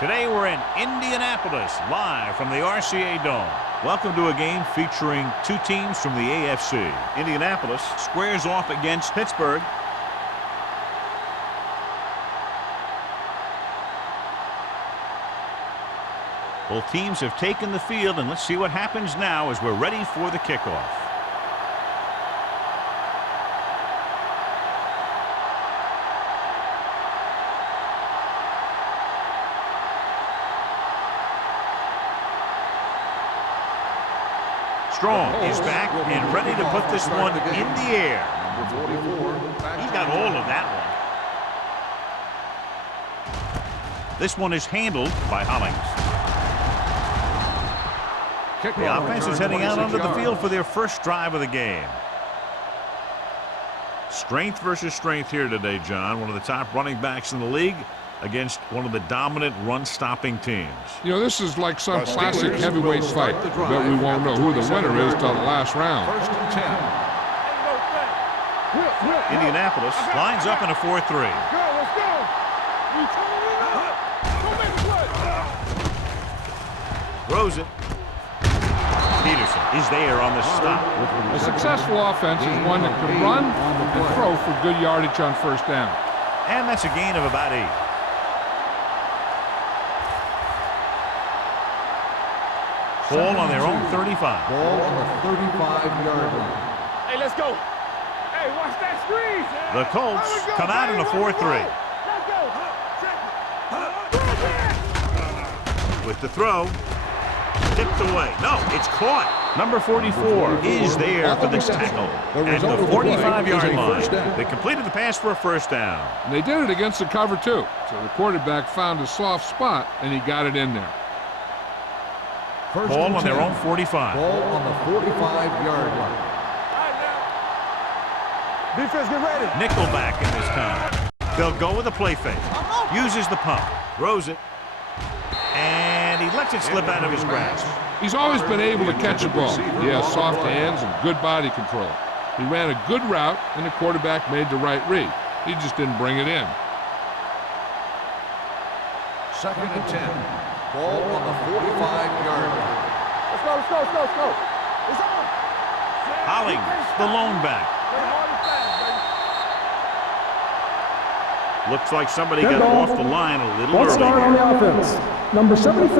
Today we're in Indianapolis, live from the RCA Dome. Welcome to a game featuring two teams from the AFC. Indianapolis squares off against Pittsburgh. Both teams have taken the field, and let's see what happens now as we're ready for the kickoff. Strong is back and ready to put this one in the air. He's got all of that one. This one is handled by Hollings. The offense is heading out onto the field for their first drive of the game. Strength versus strength here today, John. One of the top running backs in the league against one of the dominant run-stopping teams. You know, this is like some classic heavyweight fight, but we won't know who the winner is till the last round. First and 10. Indianapolis lines up in a 4-3. Throws it. Peterson is there on the stop. A successful offense is one that can run and throw for good yardage on first down. And that's a gain of about 8. Ball on their own 35. Ball on the 35-yard line. Hey, let's go. Hey, watch that screen. The Colts come out in a 4-3. With the throw, tipped away. No, it's caught. Number 44 is there for this tackle at the 45-yard line. They completed the pass for a first down. And they did it against the cover, too. So the quarterback found a soft spot, and he got it in there. Ball on their own 45. Ball on the 45-yard line. Defense, get ready. Nickelback in this time. They'll go with a play fake. Uses the pump. Throws it. And he lets it slip out of his grasp. He's always been able to catch a ball. He has soft hands and good body control. He ran a good route, and the quarterback made the right read. He just didn't bring it in. Second and 10. Ball on the 45-yard line. Let's go. It's on. Hollings, the lone back. Looks like somebody got off the line a little early. Start on the offense. Number 73.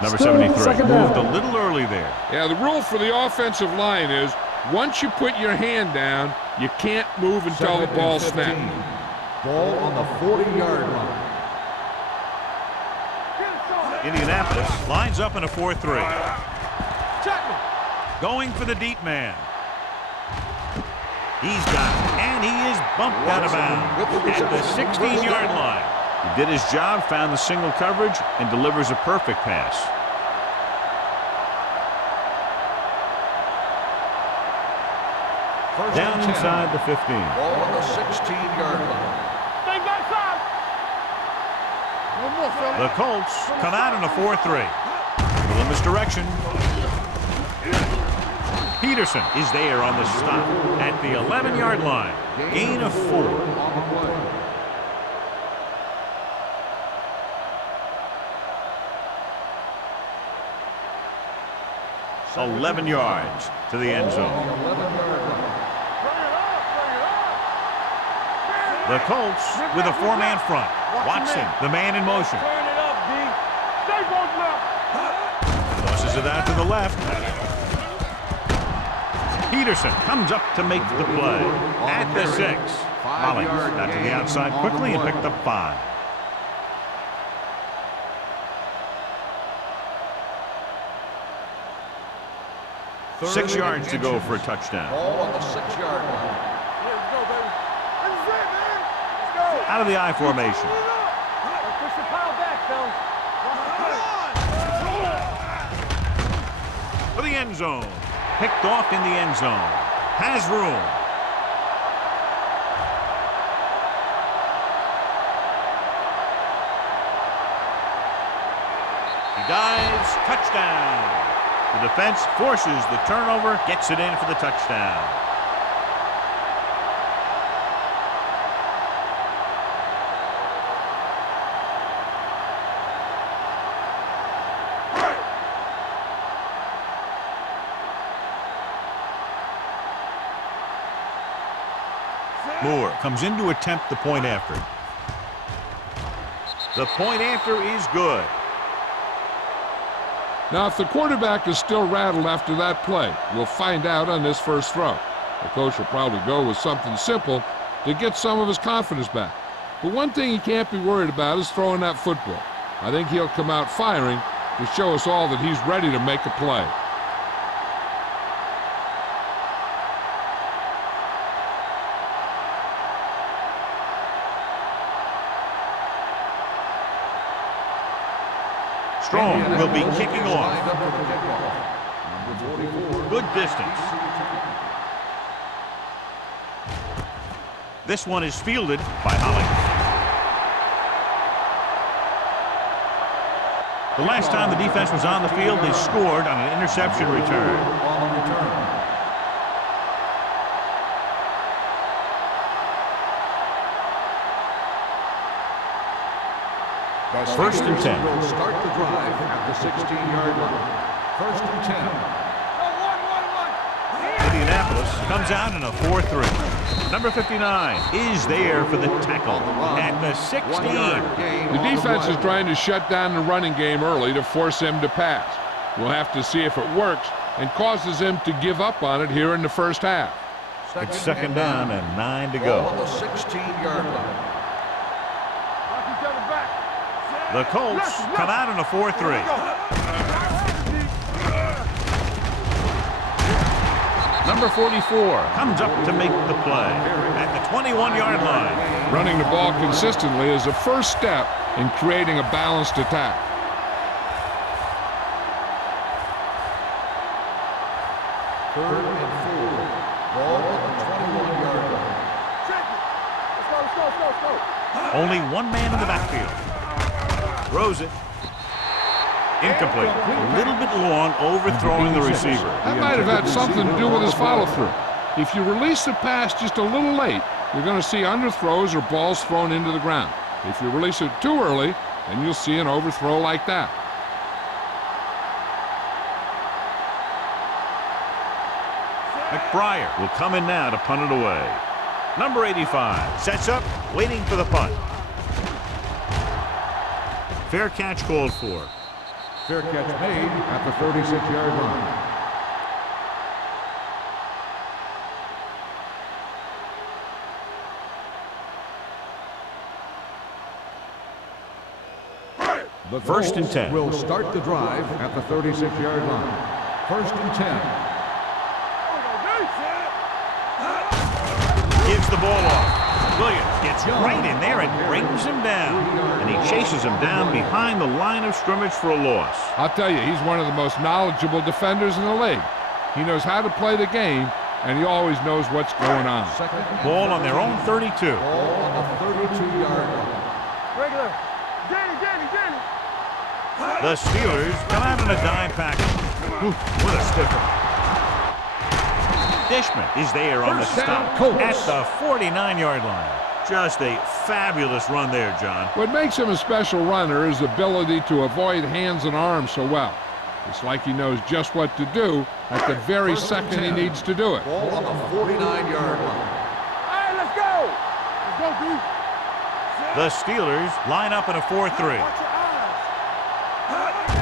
Number 73 moved a little early there. Yeah, the rule for the offensive line is once you put your hand down, you can't move until the ball snaps. Ball on the 40-yard line. Indianapolis lines up in a 4-3. Going for the deep man. He's got it, and he is bumped out of bounds at the 16-yard line. He did his job, found the single coverage, and delivers a perfect pass. Down inside the 15. Ball on the 16-yard line. Stay back side. One more, fella. The Colts come out in a 4-3. In this direction. Peterson is there on the stop at the 11-yard line. Gain of 4. 11 yards to the end zone. The Colts with a 4-man front. Watson, the man in motion. Turn it up, D. Stay both left. Tosses it out to the left. Peterson comes up to make the play at the 6. Hollings got to the outside quickly and picked up 5. Third 6 yards to go inches. for a touchdown. Ball on the 6-yard line. Let's go, baby. Let's go. Out of the I formation. Push the pile back, fellas. For the end zone. Picked off in the end zone. Has room. He dives. Touchdown. The defense forces the turnover, gets it in for the touchdown. Moore comes in to attempt the point after. The point after is good. Now, if the quarterback is still rattled after that play, we'll find out on this first throw. The coach will probably go with something simple to get some of his confidence back. But one thing he can't be worried about is throwing that football. I think he'll come out firing to show us all that he's ready to make a play. Strong will be kicking off. Good distance. This one is fielded by Holly. The last time the defense was on the field, they scored on an interception return. First and 10. Will start the drive at the 16-yard line. First and 10. Indianapolis comes out in a 4-3. Number 59 is there for the tackle at the 16. The defense is trying to shut down the running game early to force him to pass. We'll have to see if it works and causes him to give up on it here in the first half. It's second down and 9 to Ball on go. the 16-yard line. The Colts come out in a 4-3. Number 44 comes up to make the play at the 21-yard line. Running the ball consistently is the first step in creating a balanced attack. Third and 4. Ball on the 21-yard line. Only one man in the backfield. Throws it. Incomplete. A little bit long, overthrowing the receiver. That might have had something to do with his follow-through. If you release the pass just a little late, you're going to see underthrows or balls thrown into the ground. If you release it too early, then you'll see an overthrow like that. McBriar will come in now to punt it away. Number 85 sets up, waiting for the punt. Fair catch called for. Fair catch made at the 36-yard line. The First and 10. Will start the drive at the 36-yard line. First and 10. Gives the ball off. Williams gets right in there and brings him down. And he chases him down behind the line of scrimmage for a loss. I'll tell you, he's one of the most knowledgeable defenders in the league. He knows how to play the game, and he always knows what's going on. Ball on their own 32. Ball on the 32-yard line. Regular. Danny. The Steelers come out in a dime package. What a stiffer. Dishman is there on the stop at the 49-yard line. Just a fabulous run there, John. What makes him a special runner is the ability to avoid hands and arms so well. It's like he knows just what to do at the very second he needs to do it. Ball on the 49-yard line. All right, let's go. Let's go, B. The Steelers line up in a 4-3. Watch your eyes.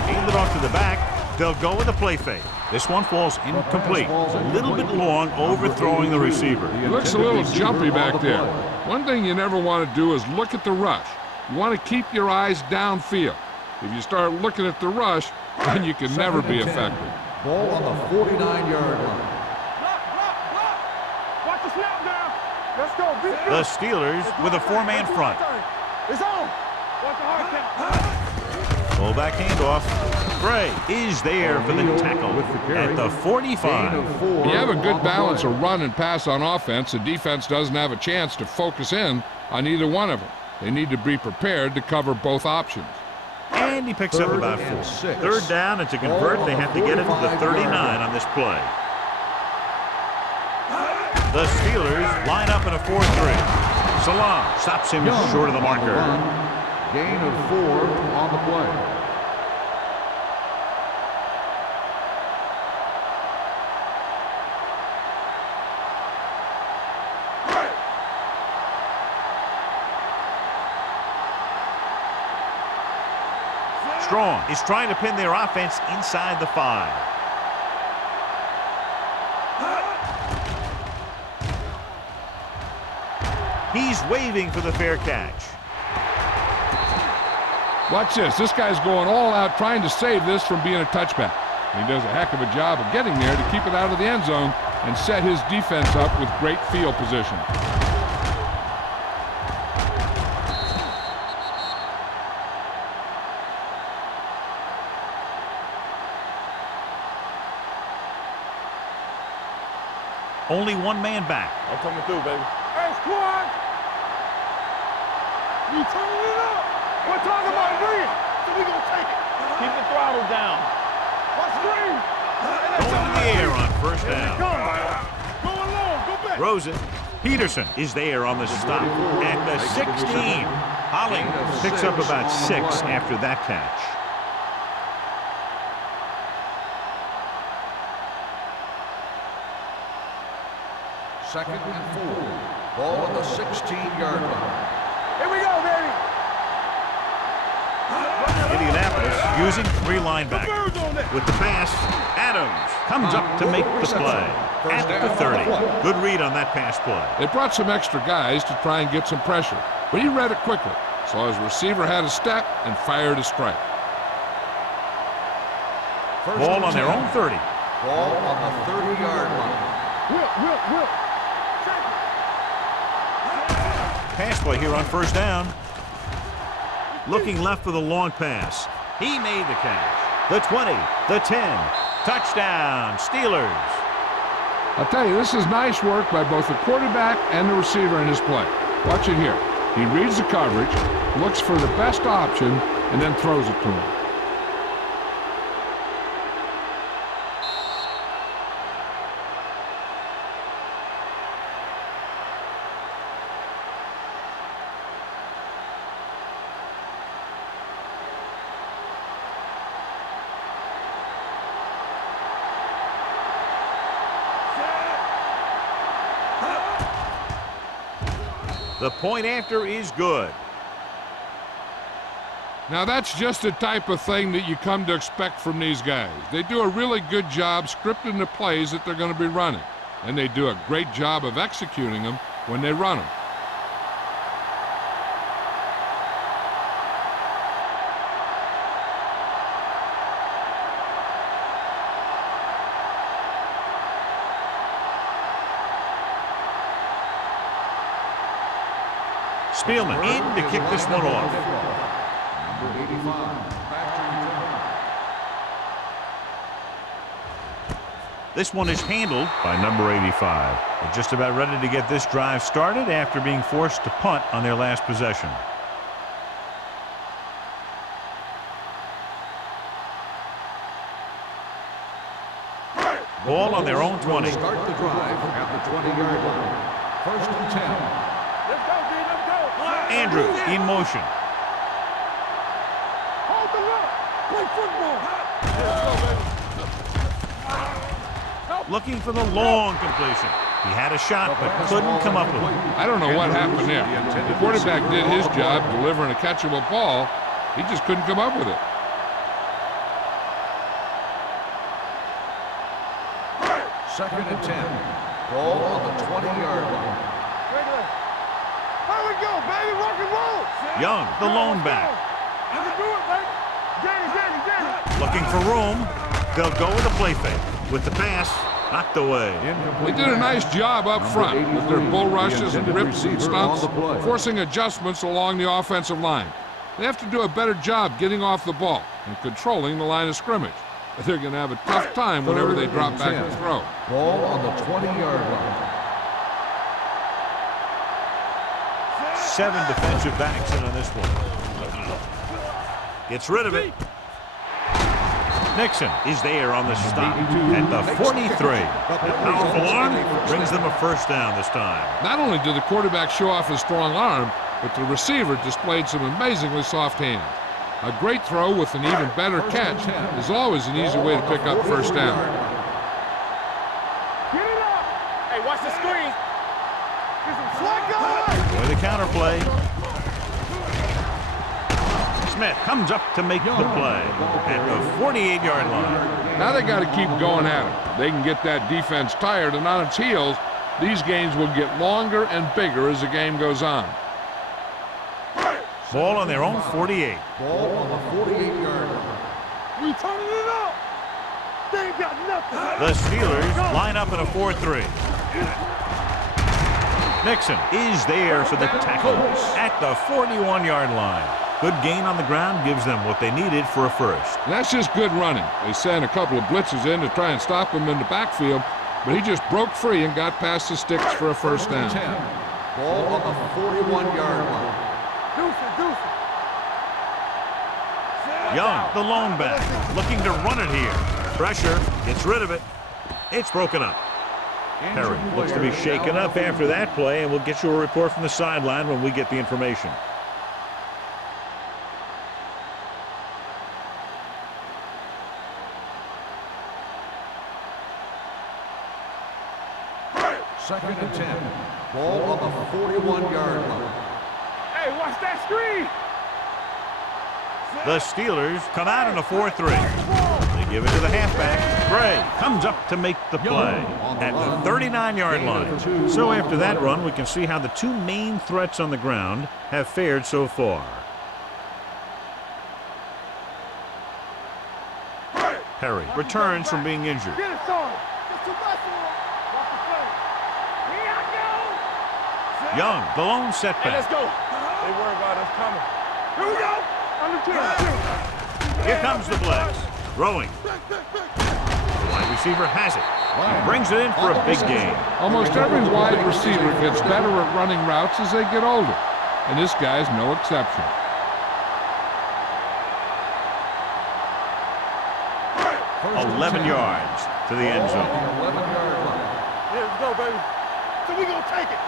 Hand it off to the back. They'll go with a play fake. This one falls incomplete. A little bit long, overthrowing the receiver. He looks a little jumpy back there. One thing you never want to do is look at the rush. You want to keep your eyes downfield. If you start looking at the rush, then you can never be effective. Ball on the 49-yard line. Block. Watch the snap down. Let's go, B. The Steelers with a four-man front. It's on. Watch the hard count. Fullback handoff. Gray is there for the tackle at the 45. You have a good balance of run and pass on offense. The defense doesn't have a chance to focus in on either one of them. They need to be prepared to cover both options. And he picks up about 4. Third down, and to convert, they have to get it to the 39 on this play. The Steelers line up in a 4-3. Salam stops him short of the marker. Gain of 4 on the play. strong. Is trying to pin their offense inside the 5. He's waving for the fair catch. Watch this. This guy's going all out trying to save this from being a touchback. He does a heck of a job of getting there to keep it out of the end zone and set his defense up with great field position. Only one man back. I'm coming through, baby. Hey, squad! You turning it up? We're talking about green, so we gonna take it. Keep the throttle down. What's green? Going to the air on first down. Go along, go back. Rosen. Peterson is there on the stop. At the 16. Holling picks up about 6 after that catch. Second and 4. Ball on the 16-yard line. Here we go, baby. Indianapolis using 3 linebackers. With the pass, Adams comes up to make the play. At the 30. Good read on that pass play. They brought some extra guys to try and get some pressure, but he read it quickly. So his receiver had a step and fired a strike. Ball on their own 30. Ball on the 30-yard line. Whip. Pass play here on first down. Looking left for the long pass. He made the catch. The 20, the 10. Touchdown, Steelers. I'll tell you, this is nice work by both the quarterback and the receiver in his play. Watch it here. He reads the coverage, looks for the best option, and then throws it to him. The point after is good. Now that's just the type of thing that you come to expect from these guys. They do a really good job scripting the plays that they're going to be running, and they do a great job of executing them when they run them. Spielman in to kick this one off. Number 85. This one is handled by number 85. They're just about ready to get this drive started after being forced to punt on their last possession. Ball on their own 20. Start the drive at the 20-yard line. First and 10. Let's go, D, let's go. Andrews in motion. Hold the look. Play football. Let's go, baby. Looking for the long completion. He had a shot, but couldn't come up with it. I don't know what happened there. The quarterback did his job delivering a catchable ball. He just couldn't come up with it. Second and 10. Ball on the 20-yard line. Here we go, baby. Rock and roll. Young, the lone back. You can do it, baby. Danny. Looking for room. They'll go with a play fake. With the pass, knocked away. They did a nice job up front with their bull rushes and rips and stunts, forcing adjustments along the offensive line. They have to do a better job getting off the ball and controlling the line of scrimmage. They're going to have a tough time whenever they drop back to throw. Ball on the 20-yard line. 7 defensive backs in on this one. Gets rid of it. Nixon is there on the stop at the 43. The powerful arm brings them a first down this time. Not only did the quarterback show off his strong arm, but the receiver displayed some amazingly soft hands. A great throw with an even better catch is always an easy way to pick up first down. Get it up. Hey, watch the screen. Get some slack on. With the counter play. Smith comes up to make the play at the 48-yard line. Now they got to keep going at it. They can get that defense tired and on its heels. These games will get longer and bigger as the game goes on. Ball on their own 48. Ball on the 48-yard line. We turning it up. They ain't got nothing. The Steelers line up in a 4-3. Nixon is there for the tackle at the 41-yard line. Good gain on the ground gives them what they needed for a first. And that's just good running. They sent a couple of blitzes in to try and stop him in the backfield, but he just broke free and got past the sticks for a first down. Ball on the 41-yard line. Deuce. Young, the lone back, looking to run it here. Pressure, gets rid of it. It's broken up. Perry looks to be shaken up after that play, and we'll get you a report from the sideline when we get the information. Second and 10. Ball on the 41-yard line. Hey, watch that screen. The Steelers come out in a 4-3. They give it to the halfback. Gray comes up to make the play at the 39-yard line. So after that run, we can see how the two main threats on the ground have fared so far. Perry returns from being injured. Get it, son. Get too much on him. Watch the play. Here I go. Young, the lone Hey, setback. let's go. They worry about us coming. Here we go. Under 10. Here comes the blitz. Throwing. The wide receiver has it. He brings it in for a big gain. Almost every wide receiver gets better at running routes as they get older, and this guy's no exception. First 11 and 10. yards to the end zone. 11-yard line. Yeah, let's go, baby. So we gonna take it.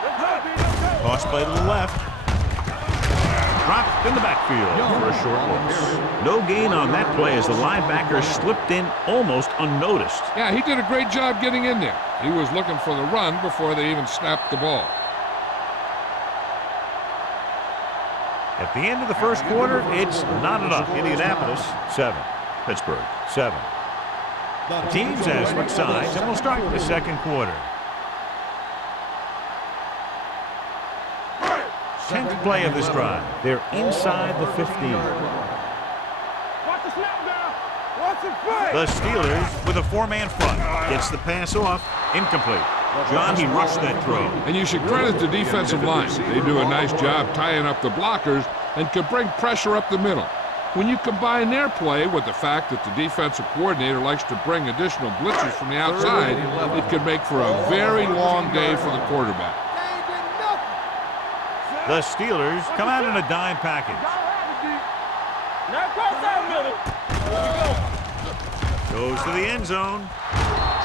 Let's go, D. Let's go. Toss play to the left. Dropped in the backfield for a short loss. No gain on that play as the linebacker slipped in almost unnoticed. Yeah, he did a great job getting in there. He was looking for the run before they even snapped the ball. At the end of the first quarter, it's not enough. Indianapolis, 7. Pittsburgh, 7. The teams as switch sides, and we'll start the second quarter. 10th play of this drive. They're inside the 15. Watch the snap down. Watch the play. The Steelers with a 4-man front. Gets the pass off. Incomplete. John, he rushed that throw. And you should credit the defensive line. They do a nice job tying up the blockers and can bring pressure up the middle. When you combine their play with the fact that the defensive coordinator likes to bring additional blitzes from the outside, it could make for a very long day for the quarterback. The Steelers come out in a dime package. Now cross that middle. Here we go. Goes to the end zone.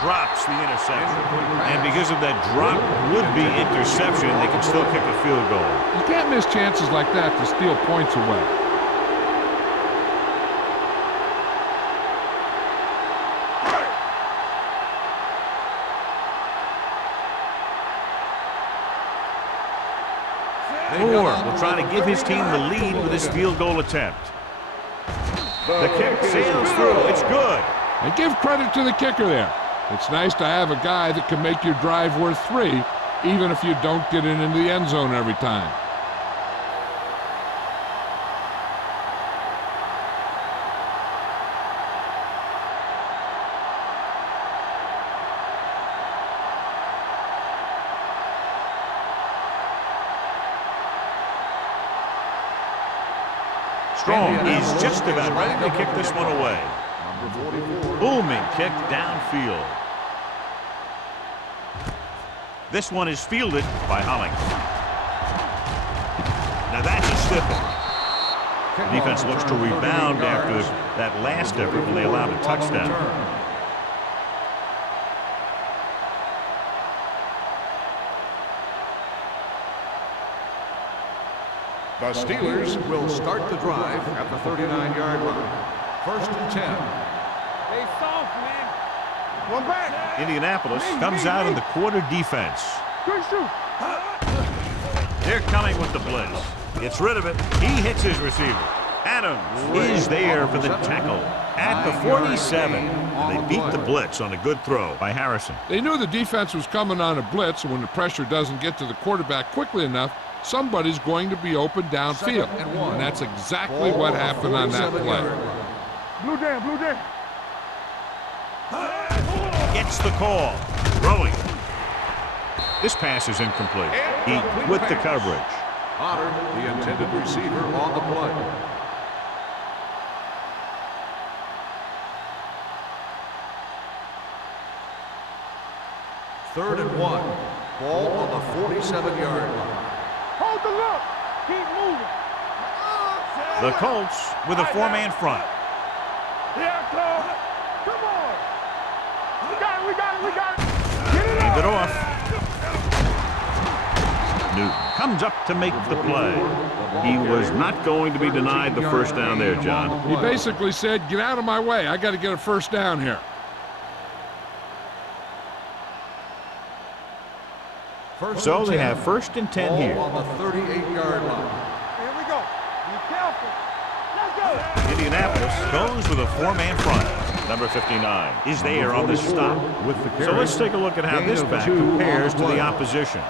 Drops the interception. And because of that drop would-be interception, they can still kick a field goal. You can't miss chances like that to steal points away. Moore will try to give his team the lead with his field goal attempt. The kick sails through. It's good. And give credit to the kicker there. It's nice to have a guy that can make your drive worth 3, even if you don't get it into the end zone every time. Strong is just about ready to kick this one away. Booming kick downfield. This one is fielded by Holling. Now that's a stiff one. The defense looks to rebound after that last effort when they allowed a touchdown. The Steelers will start the drive at the 39-yard line. First and 10. They soft, man. One back. Indianapolis comes out in the quarter defense. Good shoot. They're coming with the blitz. Gets rid of it. He hits his receiver. Adams is there for the tackle at the 47. They beat the blitz on a good throw by Harrison. They knew the defense was coming on a blitz, and when the pressure doesn't get to the quarterback quickly enough, somebody's going to be open downfield. And that's exactly what happened on that play. Blue jam, blue jam. Gets the call. Throwing. This pass is incomplete. With the coverage. Honored the intended receiver on the play. Third and 1. Ball on the 47-yard line. Hold the look. Keep moving. The Colts with a four-man front. Here it comes. Come on. We got it, we got it, we got it. Get it Hand it off. off. Newton comes up to make the play. He was not going to be denied the first down there, John. He basically said, get out of my way. I got to get a first down here. So they have first and 10 here. On the 38-yard line. Here we go. Be careful. Let's go. Indianapolis goes with a four-man front. Number 59 is there on the stop. So let's take a look at how this back compares to the opposition.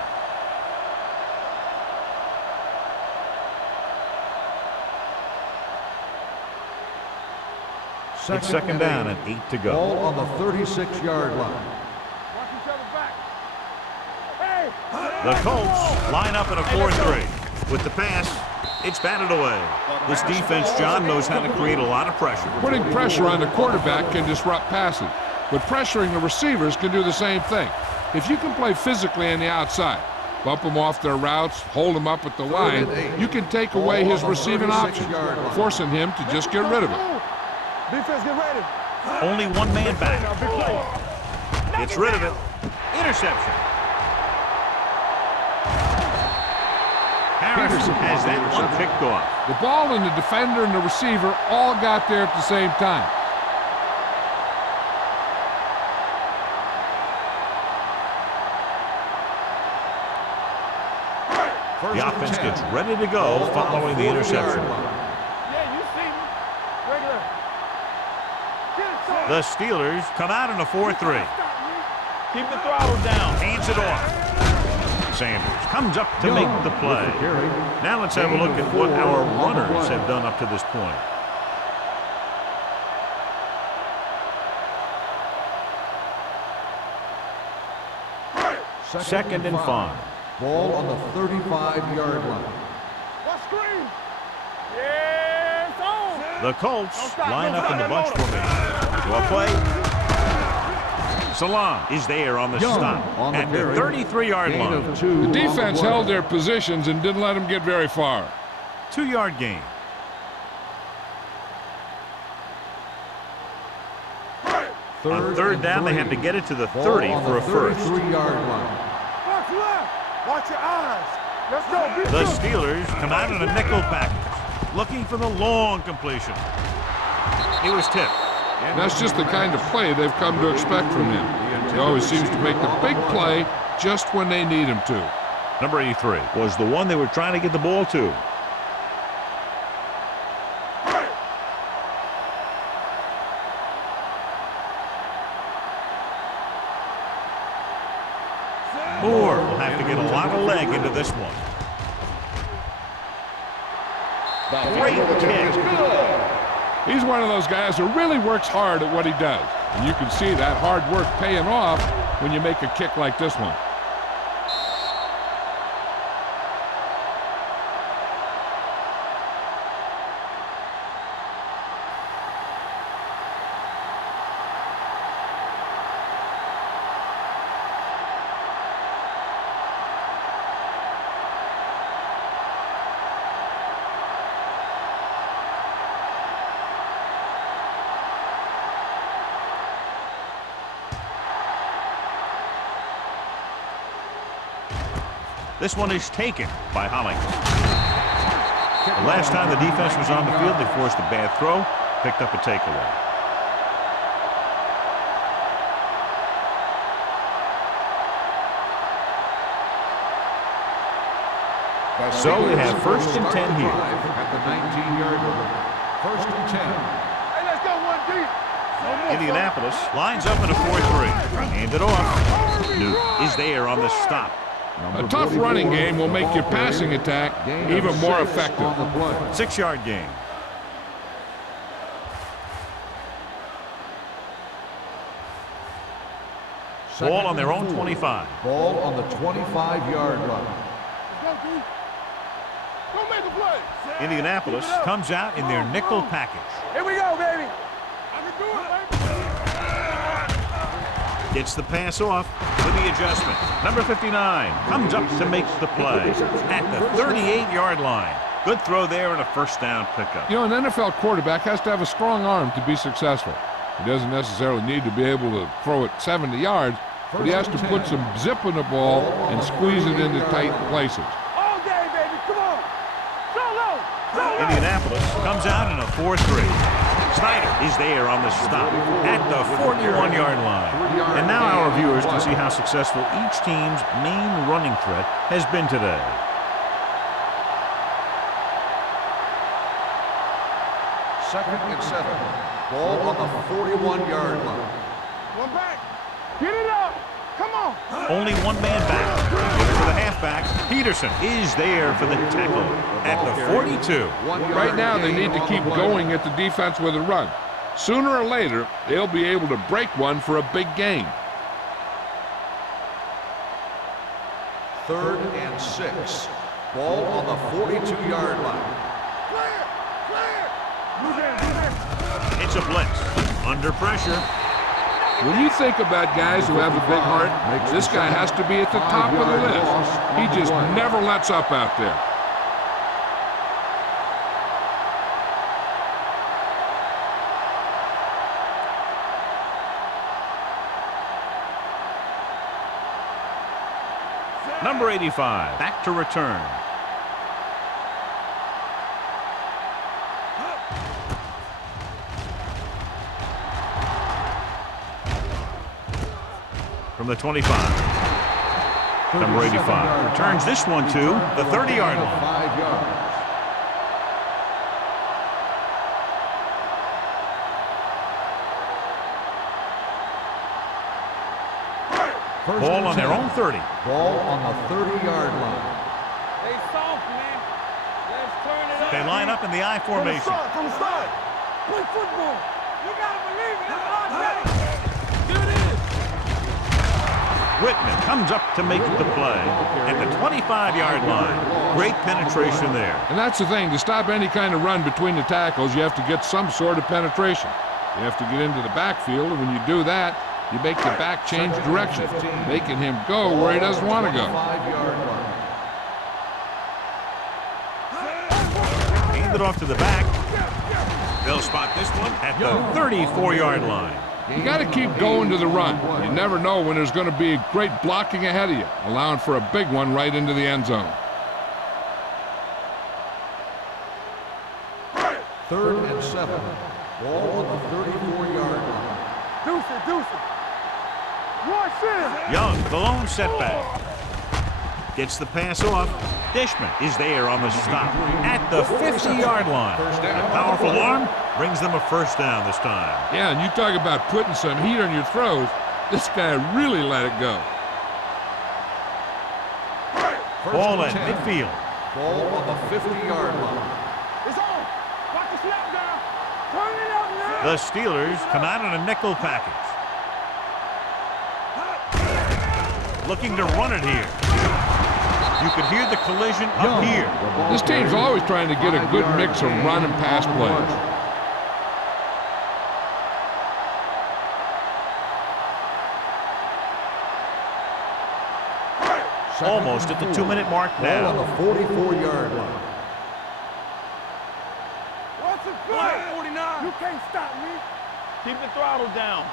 It's second down and 8 to go. Ball on the 36-yard line. Watch each other back. Hey. The Colts line up in a 4-3. With the pass, it's batted away. This defense, John, knows how to create a lot of pressure. Putting pressure on the quarterback can disrupt passing, but pressuring the receivers can do the same thing. If you can play physically on the outside, bump them off their routes, hold them up at the line, you can take away his receiving options, forcing him to just get rid of it. Defense, get ready. Only one man back. Now, big play. Gets rid of it. Interception. Harrison has that one picked off. The ball and the defender and the receiver all got there at the same time. The offense gets ready to go following the interception. Yeah, you see me. Regular. Get it started. The Steelers come out in a 4-3. Keep the throttle down. Hands it off. Sanders comes up to make the play. Now let's have a look at what our runners have done up to this point. Second and 5. Ball on the 35-yard line. What screen? Yeah, it's on. The Colts line up in the bunch formation. To a play. Salam is there on the stop at the 33-yard line. The defense held their positions and didn't let them get very far. 2-yard gain. On third down, they had to get it to the 30 for a first. 33-yard line. Watch left. Watch your eyes. Let's go. The Steelers come out in a nickel package, looking for the long completion. It was tipped. That's just the kind of play they've come to expect from him. He always seems to make the big play just when they need him to. Number 83 was the one they were trying to get the ball to. Moore will have to get a lot of leg into this one. Great kick. He's one of those guys who really works hard at what he does. And you can see that hard work paying off when you make a kick like this one. This one is taken by Hollings. The last time the defense was on the field, they forced a bad throw, picked up a takeaway. So we have first and 10 here. At the 19-yard line. First and 10. Hey, let's go one deep. No more, Indianapolis lines up in a 4-3. Hand it off. Newt is there on the stop. A tough running game will make your passing attack even more effective. 6-yard gain. Ball on their own 25. Ball on the 25-yard line. Let's go, D. Go make a play. Indianapolis comes out in their nickel package. Here we go, baby. I can do it, baby. Gets the pass off with the adjustment. Number 59 comes up to make the play at the 38-yard line. Good throw there and a first down pickup. You know, an NFL quarterback has to have a strong arm to be successful. He doesn't necessarily need to be able to throw it 70 yards, but he has to put some zip in the ball and squeeze it into tight places. All day, baby. Come on. Solo. Indianapolis comes out in a 4-3. Snyder is there on the stop at the 41-yard line. And now our viewers can see how successful each team's main running threat has been today. Second and 7. Ball on the 41-yard line. One back. Get it up. Come on. Only one man back. Give it to the halfback. Peterson is there for the tackle at the 42. Right now, they need to keep going at the defense with a run. Sooner or later, they'll be able to break one for a big gain. Third and 6. Ball on the 42-yard line. Clear. Clear. It's a blitz. Under pressure. When you think about guys who have a big heart, this guy has to be at the top of the list. He just never lets up out there. Number 85, back to return. From the 25. Number 85 returns this one to the 30-yard line. 5 yards. Ball on their own 30. Ball on the 30-yard line. Hey, soft, man. Let's turn it up. They line up in the I formation. From the side. Play football. You got to believe it. It's our day. Here it is. Whitman comes up to make the play at the 25-yard line. Great penetration there. And that's the thing. To stop any kind of run between the tackles, you have to get some sort of penetration. You have to get into the backfield, and when you do that, you make the back change direction, making him go where he doesn't want to go. 5-yard line. Hand it off to the back. They'll spot this one at the 34-yard line. You got to keep going to the run. You never know when there's going to be great blocking ahead of you, allowing for a big one right into the end zone. Third and 7. Ball on the 34-yard line. Deuce it. Watch this. Young, the lone setback. Gets the pass off. Dishman is there on the stop at the 50-yard line. A powerful arm brings them a first down this time. Yeah, and you talk about putting some heat on your throws. This guy really let it go. Ball at midfield. Ball on the 50-yard line. It's on. Lock the snap down. Turn it up now. The Steelers come out in a nickel package. Looking to run it here. You could hear the collision up here. This team's always trying to get a good mix of run and pass plays. Almost at the 2-minute mark Ball on now. the 44-yard line. What's it good? 49. You can't stop me. Keep the throttle down.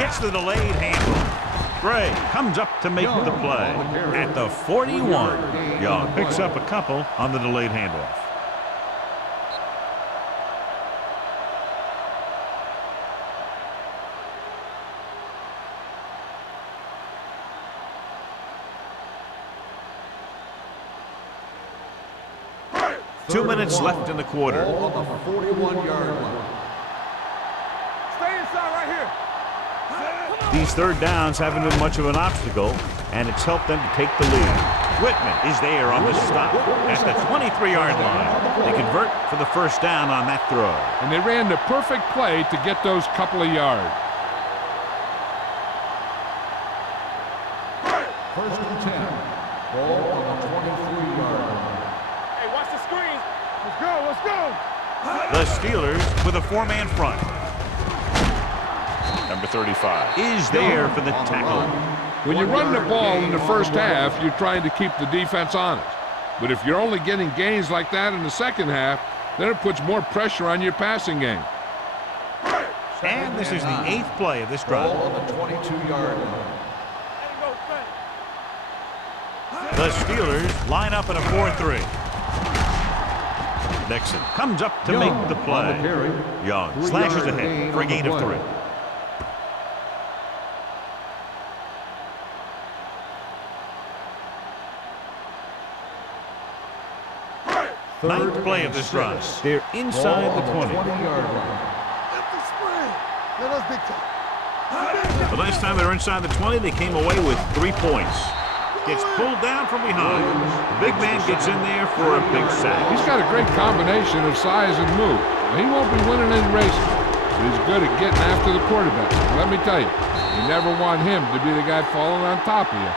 Gets the delayed handle. Gray comes up to make the play at the 41. Young picks up a couple on the delayed handoff. 2 minutes left in the quarter. Ball on the 41-yard line. Stay inside right here. These third downs haven't been much of an obstacle, and it's helped them to take the lead. Whitman is there on the stop at the 23-yard line. They convert for the first down on that throw. And they ran the perfect play to get those couple of yards. First and 10. Ball on the 23-yard line. Hey, watch the screen. Let's go, let's go. The Steelers with a four-man front. Number 35 is there for the tackle. When you run the ball in the first half, you're trying to keep the defense honest. But if you're only getting gains like that in the second half, then it puts more pressure on your passing game. And this is the 8th play of this drive. Ball on the 22-yard line. The Steelers line up in a 4-3. Nixon comes up to make the play. Young slashes ahead for a gain of 3. Ninth play of this drive. They're inside the 20. The last time they were inside the 20, they came away with 3 points. Gets pulled down from behind. The big man gets in there for a big sack. He's got a great combination of size and move. He won't be winning any races, but he's good at getting after the quarterback. Let me tell you, you never want him to be the guy falling on top of you.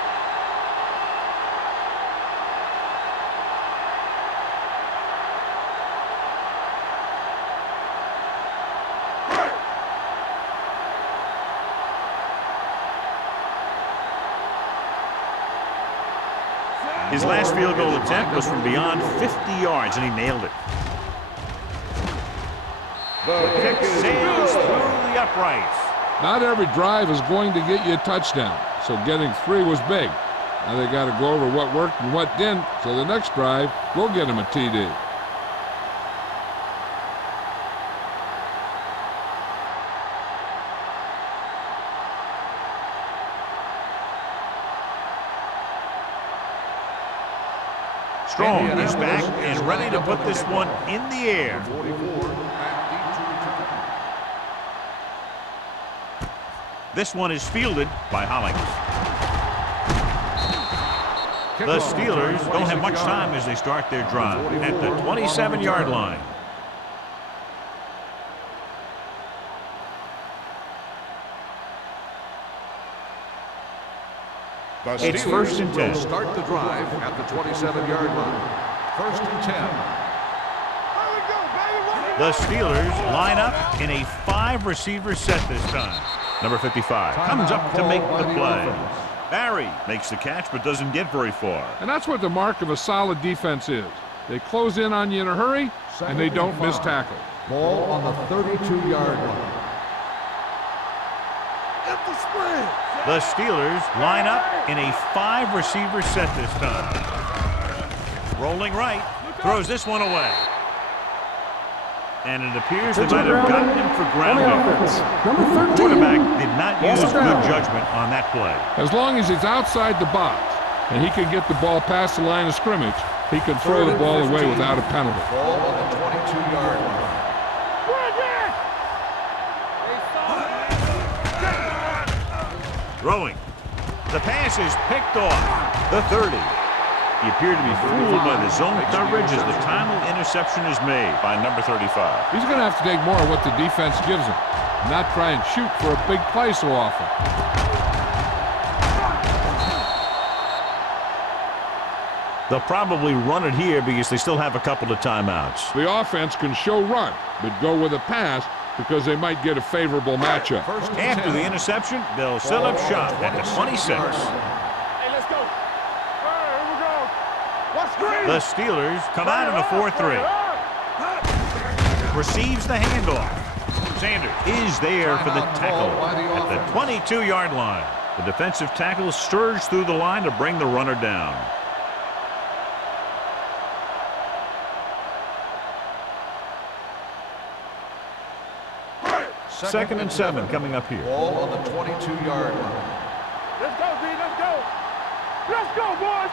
His last field goal attempt was from beyond 50 yards, and he nailed it. The kick sails through the uprights. Not every drive is going to get you a touchdown, so getting 3 was big. Now they got to go over what worked and what didn't, so the next drive will get him a TD. Strong is back and ready to put this one in the air. This one is fielded by Hollings. The Steelers don't have much time as they start their drive at the 27-yard line. It's first and 10. Will start the drive at the 27-yard line. First and 10. The Steelers line up in a 5-receiver set this time. Number 55 comes up to make the play. Barry makes the catch but doesn't get very far. And that's what the mark of a solid defense is. They close in on you in a hurry, and they don't miss tackle. Ball on the 32-yard line. The Steelers line up in a 5-receiver set this time. Rolling right, throws this one away. And it appears they might have gotten him for grounding. Number 13. Quarterback did not use good judgment on that play. As long as he's outside the box and he can get the ball past the line of scrimmage, he can throw the ball away without a penalty. Ball on the 22-yard line. Throwing. The pass is picked off. The 30. He appeared to be fooled by the zone coverage as the timely interception is made by number 35. He's going to have to take more of what the defense gives him, not try and shoot for a big play so often. They'll probably run it here because they still have a couple of timeouts. The offense can show run, but go with a pass because they might get a favorable matchup. After the interception, they'll set up shop at the 26. Hey, let's go. All right, here we go. Watch screen. The Steelers come out in a 4-3. Receives the handoff. Sanders is there for the tackle at the 22-yard line. The defensive tackle surged through the line to bring the runner down. Second and 7 coming up here. Ball on the 22-yard line. Let's go, D. Let's go. Let's go, boys.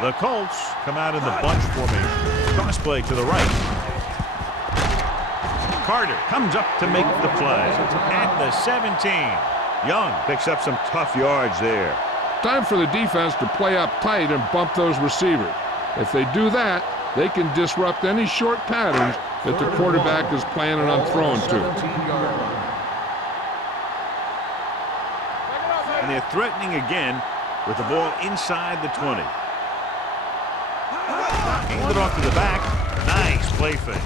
The Colts come out in the bunch formation. Cross play to the right. Carter comes up to make the play at the 17. Young picks up some tough yards there. Time for the defense to play up tight and bump those receivers. If they do that, they can disrupt any short patterns that the quarterback is planning on throwing to. And they're threatening again with the ball inside the 20. Hand it off to the back. Nice play fake.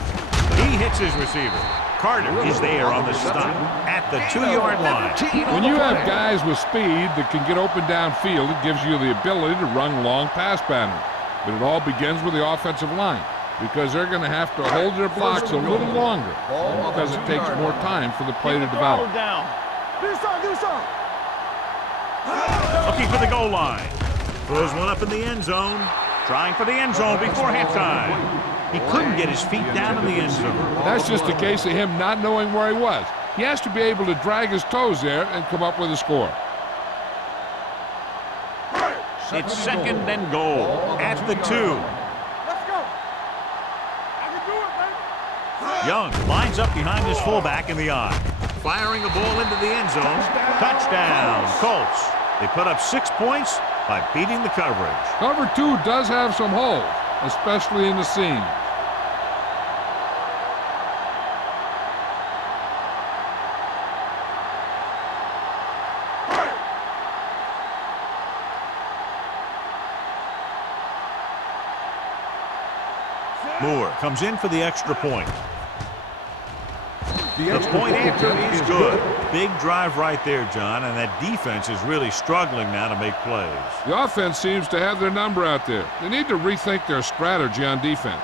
He hits his receiver. Carter is there on the stop at the 2-yard line. When you have guys with speed that can get open downfield, it gives you the ability to run long pass patterns. But it all begins with the offensive line, because they're going to have to hold their blocks a little longer, because it takes more time for the play to develop. Looking for the goal line. Throws one up in the end zone. Trying for the end zone before halftime. He couldn't get his feet down in the end zone. That's just a case of him not knowing where he was. He has to be able to drag his toes there and come up with a score. It's second and goal at the 2. Let's go. I can do it, baby. Young lines up behind his fullback in the eye. Firing a ball into the end zone. Touchdown, Colts. They put up 6 points by beating the coverage. Cover 2 does have some holes, especially in the seam. Moore comes in for the extra point. The point after is good. Big drive right there, John, and that defense is really struggling now to make plays. The offense seems to have their number out there. They need to rethink their strategy on defense.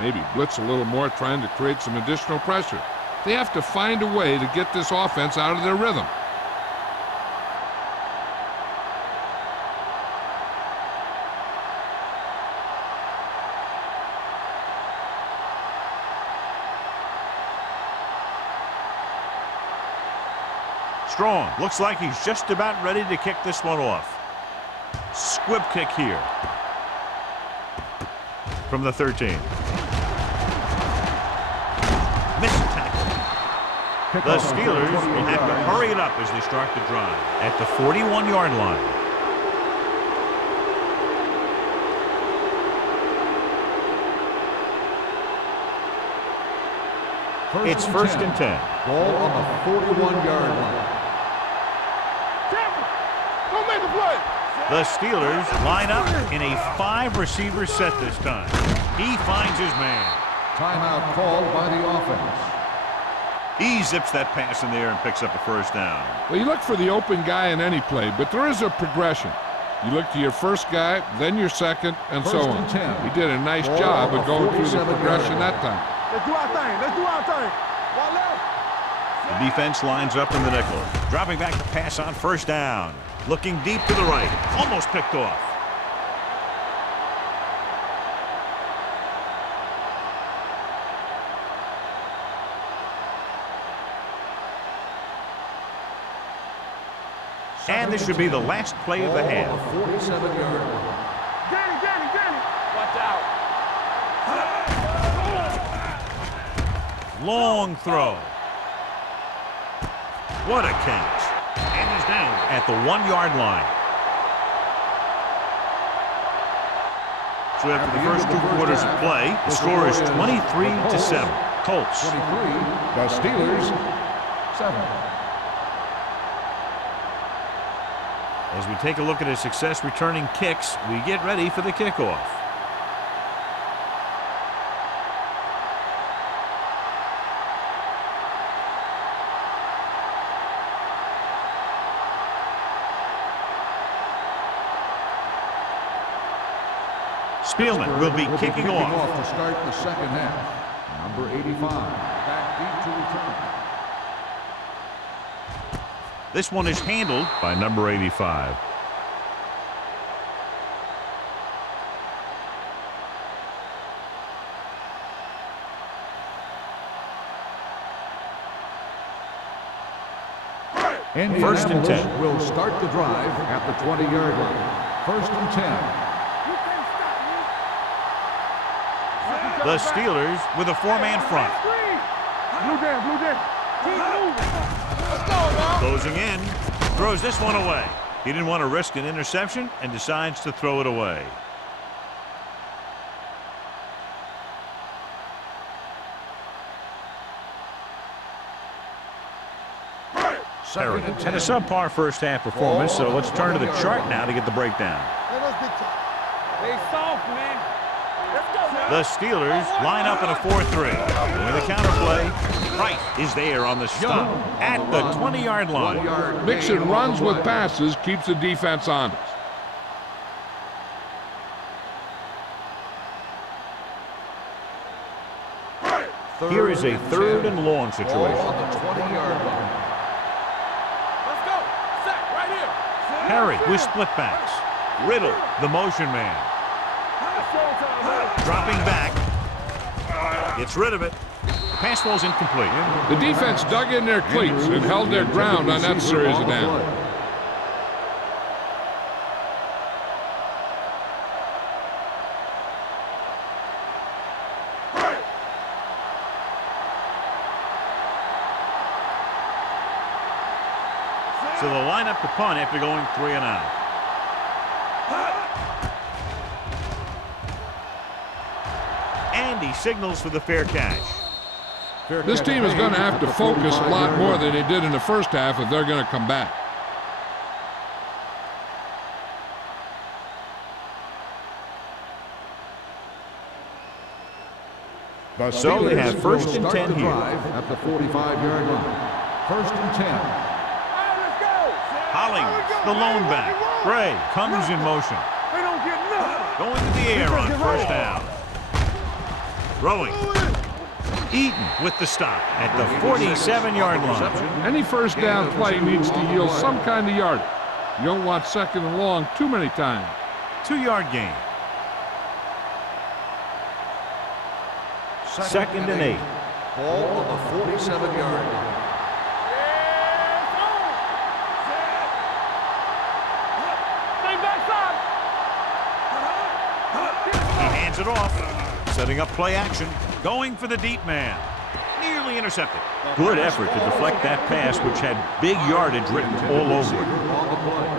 Maybe blitz a little more, trying to create some additional pressure. They have to find a way to get this offense out of their rhythm. Strong looks like he's just about ready to kick this one off. Squib kick here from the 13. Missed tackle. The Steelers will have to hurry it up as they start the drive at the 41-yard line. It's first and 10. Ball on the 41-yard line. Don't make the play. The Steelers line up in a 5-receiver set this time. He finds his man. Timeout called by the offense. He zips that pass in there and picks up a first down. Well, you look for the open guy in any play, but there is a progression. You look to your first guy, then your second, and so on. He did a nice job of going through the progression that time. Let's do our thing. Let's do our thing. One left. The defense lines up in the nickel. Dropping back to pass on first down. Looking deep to the right. Almost picked off. And this should be the last play of the half. 47-yard line. Danny. Watch out. Long throw. What a catch. And he's down at the 1-yard line. So after the first 2 quarters of play, the score is 23-7. Colts. 23. The Steelers 7. As we take a look at his success returning kicks, we get ready for the kickoff. Spielman will be kicking off. To start the second half. Number 85. Back deep to return. This one is handled by number 85. First and 10. Will start the drive at the 20-yard line. First and 10. The Steelers with a four-man front. Blue down. Keep moving. Let's go, now. Closing in. Throws this one away. He didn't want to risk an interception and decides to throw it away. Perry had a subpar first half performance, so let's turn to the chart now to get the breakdown. Hey, soft, man. Let's go, man. The Steelers line up in a 4-3. Doing the counterplay. Price is there on the stop at the 20-yard line. Mixing runs with passes keeps the defense honest. Here is a 3rd and long situation. On the 20-yard line. Let's go. Set right here. Perry with split backs. Riddle, the motion man. Dropping back. Gets rid of it. Pass falls incomplete. The defense dug in their cleats and held their ground on that series of downs. So the lineup to punt after going 3 and out. And he signals for the fair catch. This team is going to have to focus a lot more than they did in the first half if they're going to come back. So they have 1st and 10 here. At the 45-yard line. 1st and 10. Hollings, the lone back. Gray comes in motion. They don't get nothing. Going to the air on first down. Throwing. Eaton with the stop at the 47-yard line. Any first down play needs to yield some kind of yardage. You don't want 2nd and long too many times. 2-yard gain. 2nd and 8. Ball on the 47-yard line. It off, setting up play action, going for the deep man. Nearly intercepted. Good effort to deflect that pass, which had big yardage written all over it. On the play.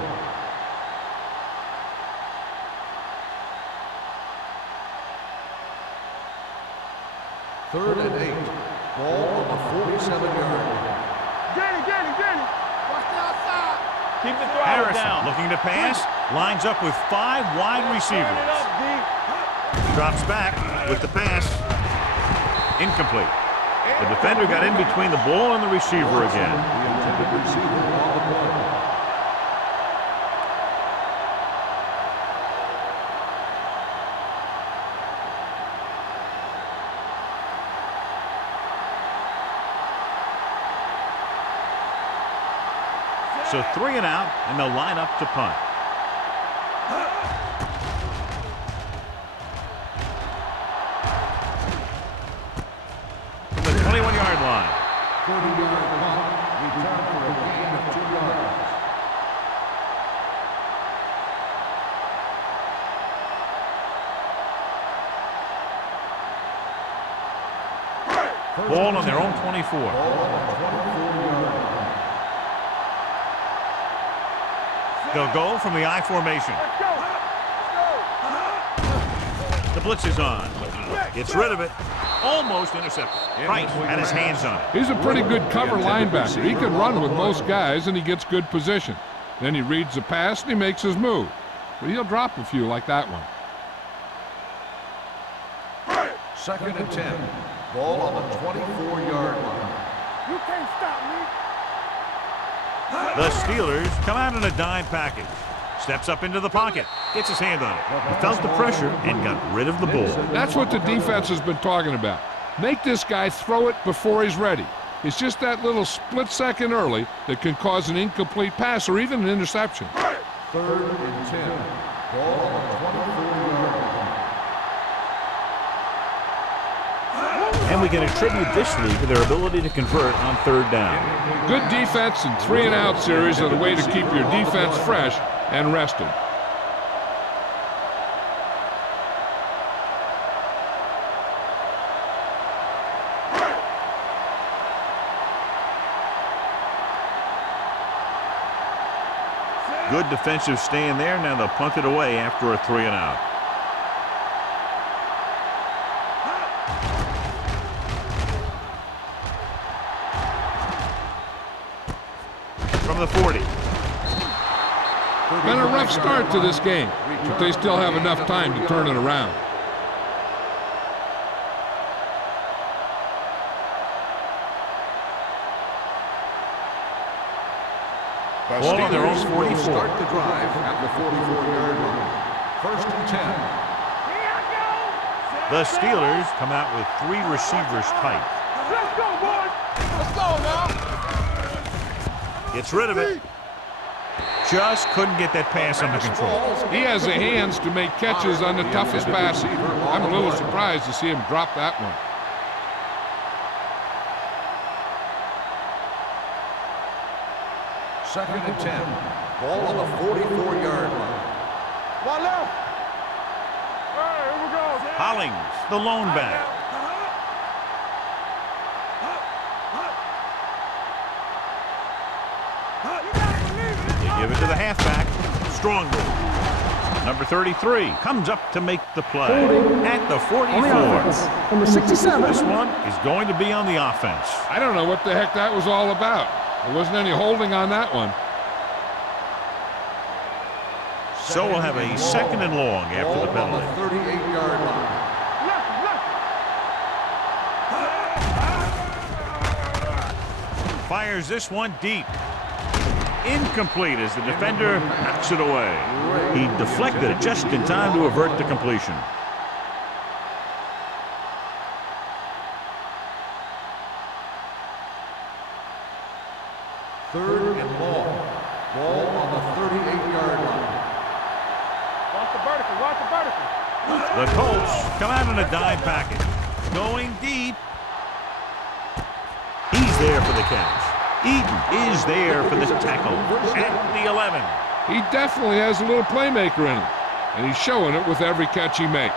3rd and 8. Ball on the 47-yard line. Jenny. Watch the outside. Keep the throttle Harrison down. looking to pass, lines up with 5 wide receivers. Turn it up, D. Drops back with the pass. Incomplete. The defender got in between the ball and the receiver again. The intended receiver on the play. So 3 and out, and they'll line up to punt. From the 21-yard line. 30-yard punt. Return for a gain of 2 yards. Ball on their own 24. Ball on the 24-yard line. They'll go from the I formation. The blitz is on. Gets rid of it. Almost intercepted. Price had his hands on it. He's a pretty good cover linebacker. He can run with most guys, and he gets good position. Then he reads the pass, and he makes his move. But he'll drop a few like that one. 2nd and 10. Ball on the 24-yard line. You can't stop me. The Steelers come out in a dime package. Steps up into the pocket. Gets his hand on it. He felt the pressure and got rid of the ball. That's what the defense has been talking about. Make this guy throw it before he's ready. It's just that little split second early that can cause an incomplete pass or even an interception. 3rd and 10. Ball on the 24-yard line. And we can attribute this lead to their ability to convert on 3rd down. Good defense and 3-and-out series are the way to keep your defense fresh and rested. Good defensive stand there. Now they'll punt it away after a 3 and out. From the 40. Been a rough start to this game, but they still have enough time to turn it around. The Ball on their own Steelers will 44. start the drive at the 44-yard line. 1st and 10. The Steelers come out with 3 receivers tight. Let's go, boys. Let's go now. Gets rid of it. Just couldn't get that pass under control. He has the hands to make catches on the toughest passes. I'm a little surprised to see him drop that one. Second and 10. Ball on the 44-yard line. One left. All right, here we go. Hollings, the lone back. They give it to the halfback. Strong move. Number 33 comes up to make the play at the 44. On the offense, number 67. This one is going to be on the offense. I don't know what the heck that was all about. There wasn't any holding on that one. So we'll have a 2nd and long after the Ball on penalty. the 38-yard line. Fires this one deep. Incomplete as the defender knocks it away. He deflected it just in time to avert the completion. Third and long. Ball on the 38-yard line. Watch the vertical. Watch the vertical. The Colts come out in a dime package. Going deep. He's there for the catch. Eaton is there for the tackle at the 11. He definitely has a little playmaker in him, and he's showing it with every catch he makes.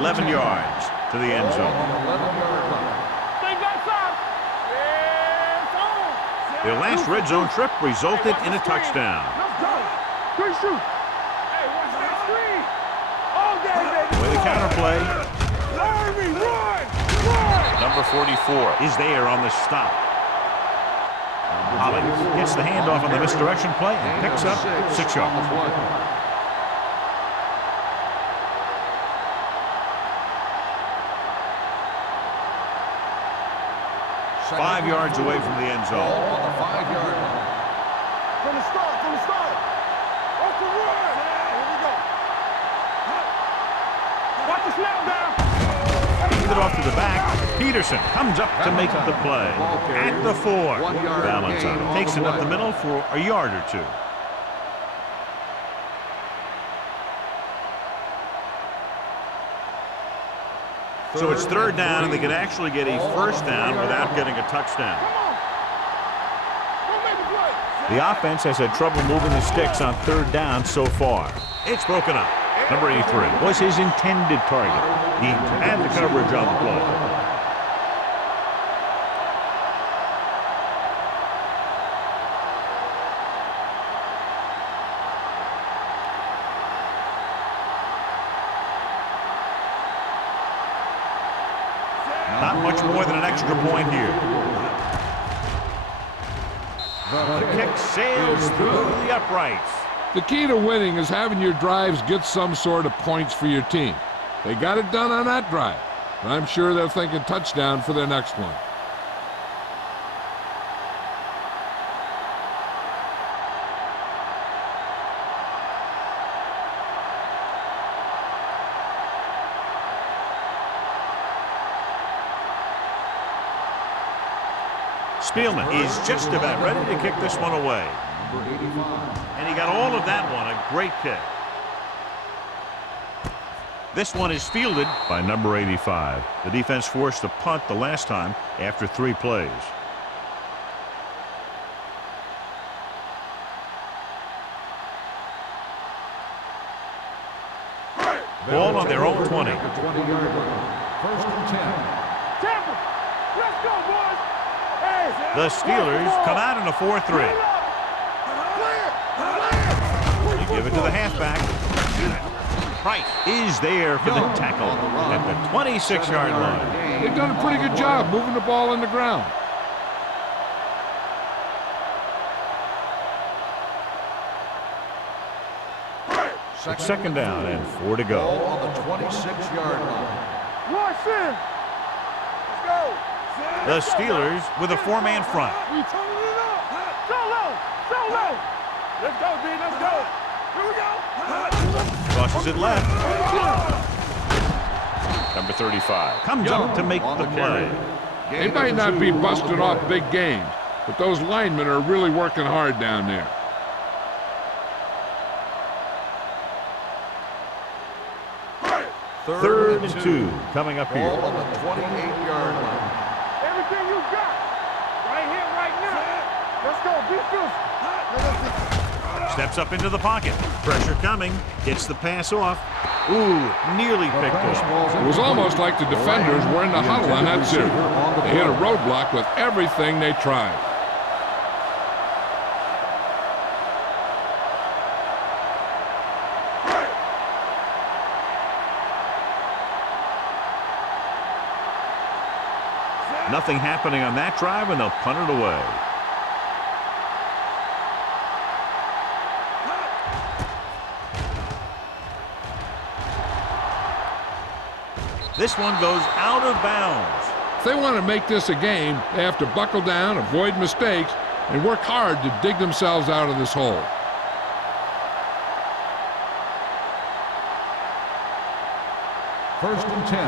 11 yards to the end zone. 11-yard line. Stay backside. Yes, on. Their last red zone trip resulted in a touchdown. Let's go. Good shoot. Hey, watch that screen. All day, baby. With a counterplay, Larry, run. Run. number 44 is there on the stop. Hollings gets the handoff on the misdirection play and picks up 6 yards. 5 yards away from the end Ball zone. on the 5-yard line. From the start. From the start. Watch the run. Here we go. Watch the snap down. Hand it off to the back. Peterson comes up to make the play at the 4. Valentine takes it up the middle for a yard or 2. So it's 3rd down, and they can actually get a 1st down without getting a touchdown. Go make the play. The offense has had trouble moving the sticks on 3rd down so far. It's broken up. Number 83 was his intended target. He had the coverage on the play. Not much more than an extra point here. The kick sails through the uprights. The key to winning is having your drives get some sort of points for your team. They got it done on that drive, but I'm sure they're thinking touchdown for their next one. Spielman is just about ready to kick this one away. And he got all of that one, a great kick. This one is fielded by number 85. The defense forced a punt the last time after 3 plays. Ball on their own 20. 20-yard line. 1st and 10. Tampa. Let's go, boys. Hey, The Steelers come out in a 4-3. They give it to the halfback. Price is there for the tackle at the 26-yard line. They've done a pretty good job moving the ball in the ground. It's second down and 4 to go. Ball on the 26-yard line. Rush in. Let's go. The Steelers with a 4-man front. We turning it up. So low. So low. Let's go, D. Let's go. Here we go. Crosses it left. Number 35. Comes up to make the play. They might not be busting off big games, but those linemen are really working hard down there. Third and 2 coming up here. Ball on the 28-yard line. Everything you got. Right here, right now. Let's go. Be physical. Steps up into the pocket. Pressure coming. Gets the pass off. Ooh, nearly picked off. It was almost like the defenders were in the huddle on that series. They hit a roadblock with everything they tried. Nothing happening on that drive, and they'll punt it away. This one goes out of bounds. If they want to make this a game, they have to buckle down, avoid mistakes, and work hard to dig themselves out of this hole. First and 10.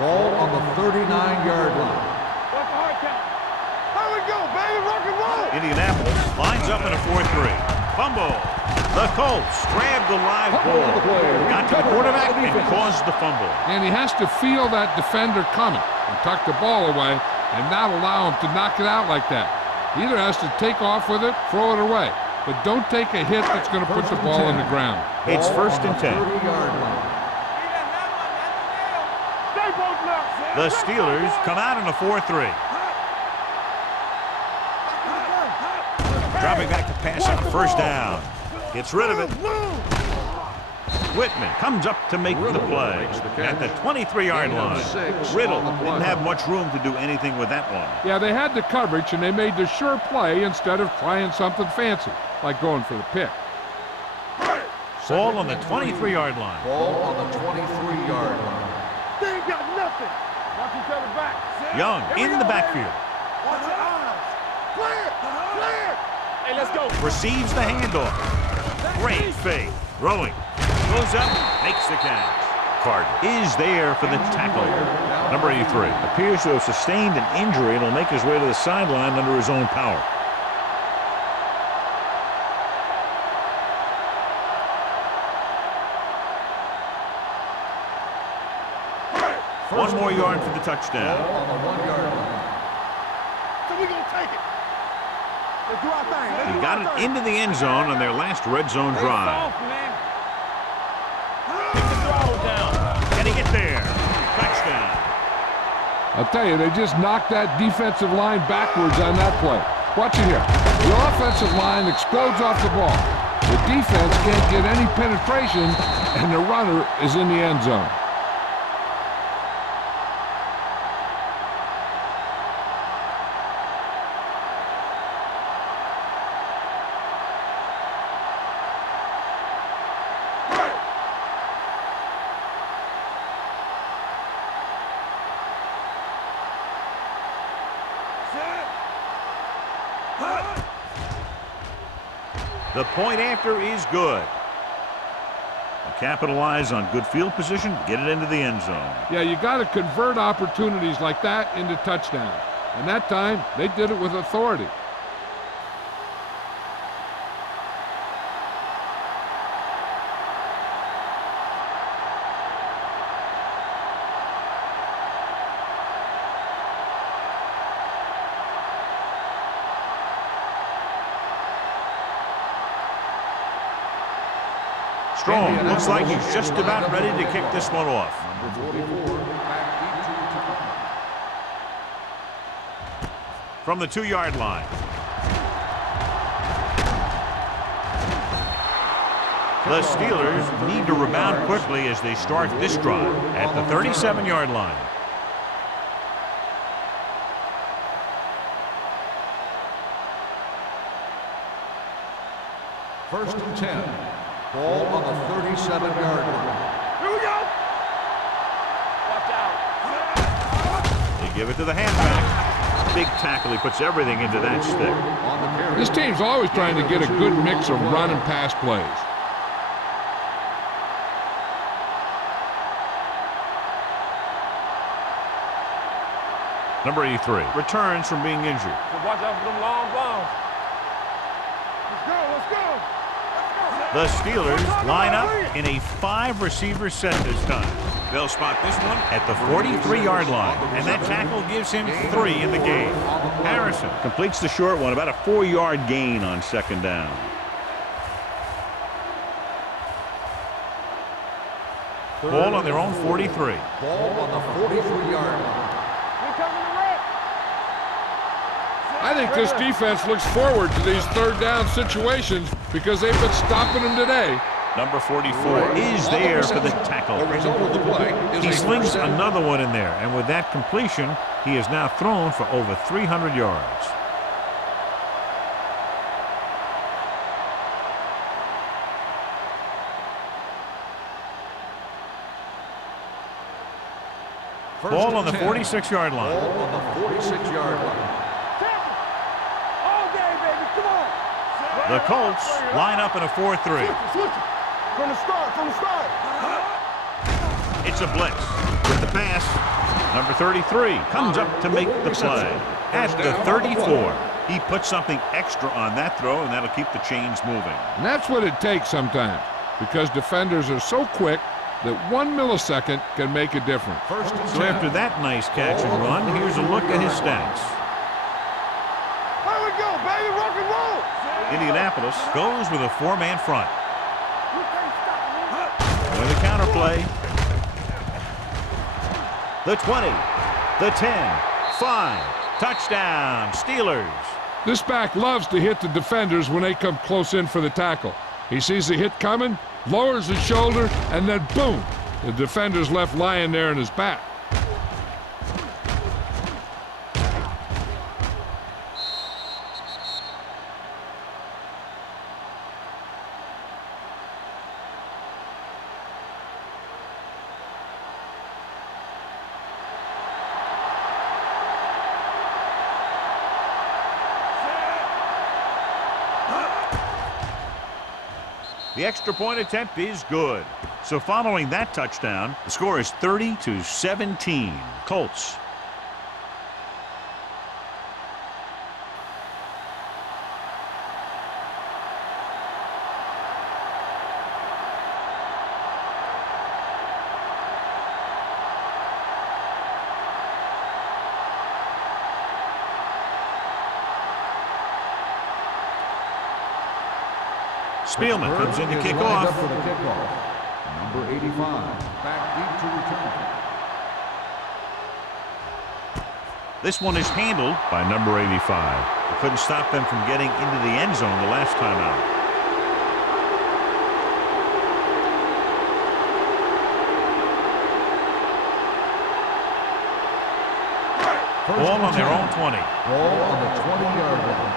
Ball on the 39-yard line. What's the hard count? Here we go, baby. Rock and roll. Indianapolis lines up in a 4-3. Fumble. The Colts grab the live ball. Got to the quarterback and caused the fumble. And he has to feel that defender coming and tuck the ball away and not allow him to knock it out like that. He either has to take off with it, throw it away, but don't take a hit that's going to put the ball on the ground. It's first and 10. 30-yard line. The Steelers come out in a 4-3. Dropping back to pass on first down. Gets rid of it. Whitman comes up to make the play at the 23-yard line. Riddle didn't have much room to do anything with that one. Yeah, they had the coverage, and they made the sure play instead of trying something fancy, like going for the pick. Ball on the 23-yard line. Ball on the 23-yard line. They ain't got nothing. Watch each other back. Young in the backfield. Watch your eyes. Clear. Clear. Hey, let's go. Receives the handoff. Great fake. Throwing. Goes up. Makes the catch. Carter is there for the tackle. Number 83 appears to have sustained an injury and will make his way to the sideline under his own power. One more yard for the touchdown. On the 1-yard line. So we gonna take it. Let's do our thing. He got it into the end zone on their last red zone drive. Keep the throttle down. Can he get there? Touchdown. I'll tell you, they just knocked that defensive line backwards on that play. Watch it here. The offensive line explodes off the ball. The defense can't get any penetration, and the runner is in the end zone. The point after is good. They capitalize on good field position, get it into the end zone. Yeah, you got to convert opportunities like that into touchdowns. And that time, they did it with authority. Strong looks like he's just about ready to kick this one off. Number 44, back from the 2-yard line. The Steelers need to rebound quickly as they start this drive at the 37-yard line. First and 10. Ball on the 37-yard line. Here we go. Watch out. They give it to the halfback. Big tackle. He puts everything into that stick. This team's always trying to get a good mix of run and pass plays. Number 83 returns from being injured. So watch out for them long balls. Let's go. Let's go. The Steelers line up in a 5-receiver set this time. They'll spot this one at the 43-yard line, and that tackle gives him 3 in the game. Harrison completes the short one, about a 4-yard gain on second down. Ball on their own 43. Ball on the 43-yard line. I think this defense looks forward to these third-down situations because they've been stopping them today. Number 44 is there for the tackle. The result of the play is He a slings first down. another one in there, and with that completion, he has now thrown for over 300 yards. Ball on the 46-yard line. Ball on the 46-yard line. All day, baby. Come on. The Colts line up in a 4-3. Switch it. From the start. It's a blitz with the pass. Number 33 comes up to make the play at the 34. He puts something extra on that throw, and that'll keep the chains moving. And that's what it takes sometimes because defenders are so quick that 1 millisecond can make a difference. First and So 10. after that nice catch and run, here's a look at his stats. Here we go, baby. Rock and roll. Indianapolis goes with a 4-man front. With a counterplay. The 20, the 10, 5, touchdown, Steelers. This back loves to hit the defenders when they come close in for the tackle. He sees the hit coming, lowers his shoulder, and then boom, the defender's left lying there in his back. The extra point attempt is good. So following that touchdown, the score is 30-17. Colts. Spielman comes in to kick off. For the kickoff. Number 85, back deep to return. This one is handled by number 85. They couldn't stop them from getting into the end zone the last time out. Ball on their own 20. Ball on the 20-yard line.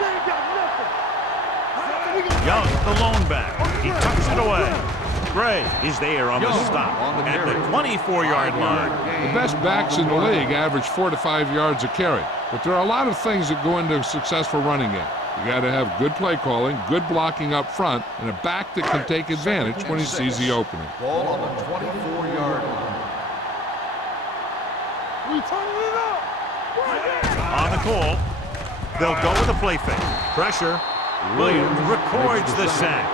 They ain't got nothing. Young, the lone back. He tucks it away. Gray is there on the stop at the 24-yard line. The best backs in the league average 4 to 5 yards a carry, but there are a lot of things that go into a successful running game. You got to have good play calling, good blocking up front, and a back that can take advantage when he sees the opening. Ball on the 24-yard line. We turning it up. On the call, they'll go with a play fake. Pressure. Williams records the sack.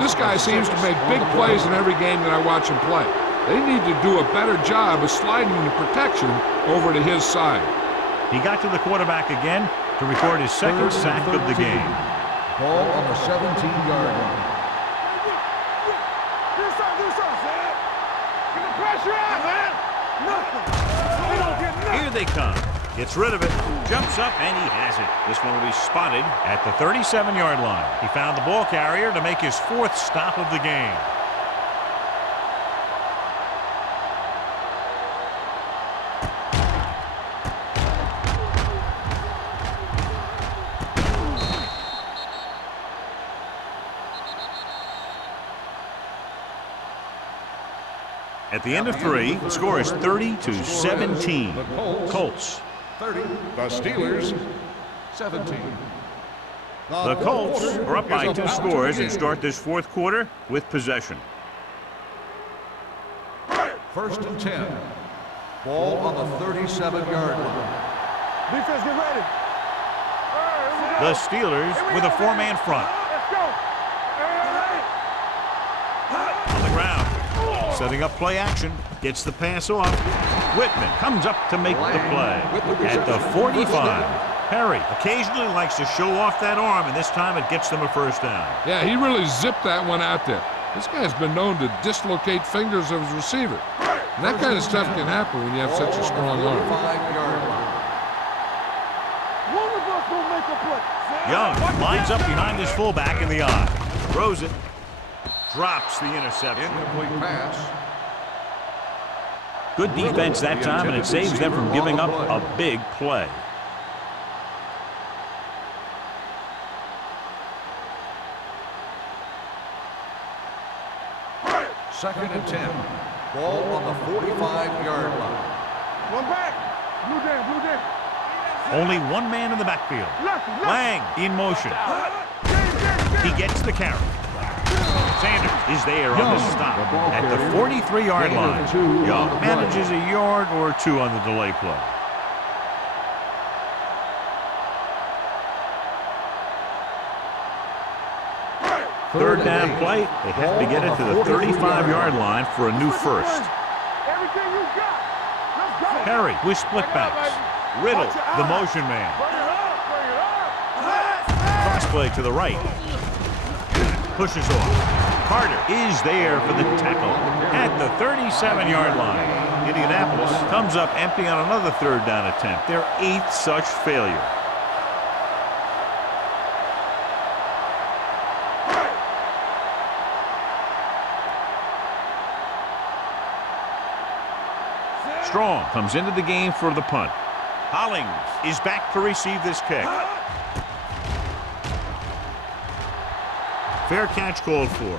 This guy seems to make big plays in every game that I watch him play. They need to do a better job of sliding the protection over to his side. He got to the quarterback again to record his second sack of the game. Ball on the 17-yard line. Do something, Sam. Get the pressure out, man. Nothing. We don't get nothing. Here they come. Gets rid of it, jumps up, and he has it. This one will be spotted at the 37-yard line. He found the ball carrier to make his 4th stop of the game. At the end of 3, the score is 30-17. Colts. 30. The Steelers, 17. The Colts are up by 2 scores and start this 4th quarter with possession. 1st and 10. Ball on the 37-yard line. Defense, get ready. The Steelers with a 4-man front. Let's go. On the ground. Setting up play action. Gets the pass off. Whitman comes up to make the play. At the 45. Perry occasionally likes to show off that arm, and this time it gets them a 1st down. Yeah, he really zipped that one out there. This guy's been known to dislocate fingers of his receiver. And that kind of stuff can happen when you have such a strong arm. 45-yard line. One of us will make a play. Young lines up behind his fullback in the eye. Throws it. Drops the interception. Incomplete pass. Good defense that time, and it saves them from giving up a big play. Second and 10. Ball on the 45-yard line. One back. Blue down. Only one man in the backfield. Left. Lang in motion. He gets the carry. Sanders is there on the stop at the 43-yard line. Young manages a yard or 2 on the delay play. Third down play. They have to get it to the 35-yard line for a new 1st. Everything you got. Let's go. Perry with split backs. Riddle, the motion man. Cross play to the right. Pushes off. Carter is there for the tackle at the 37-yard line. Indianapolis comes up empty on another 3rd down attempt. Their 8th such failure. Strong comes into the game for the punt. Hollings is back to receive this kick. Fair catch called for.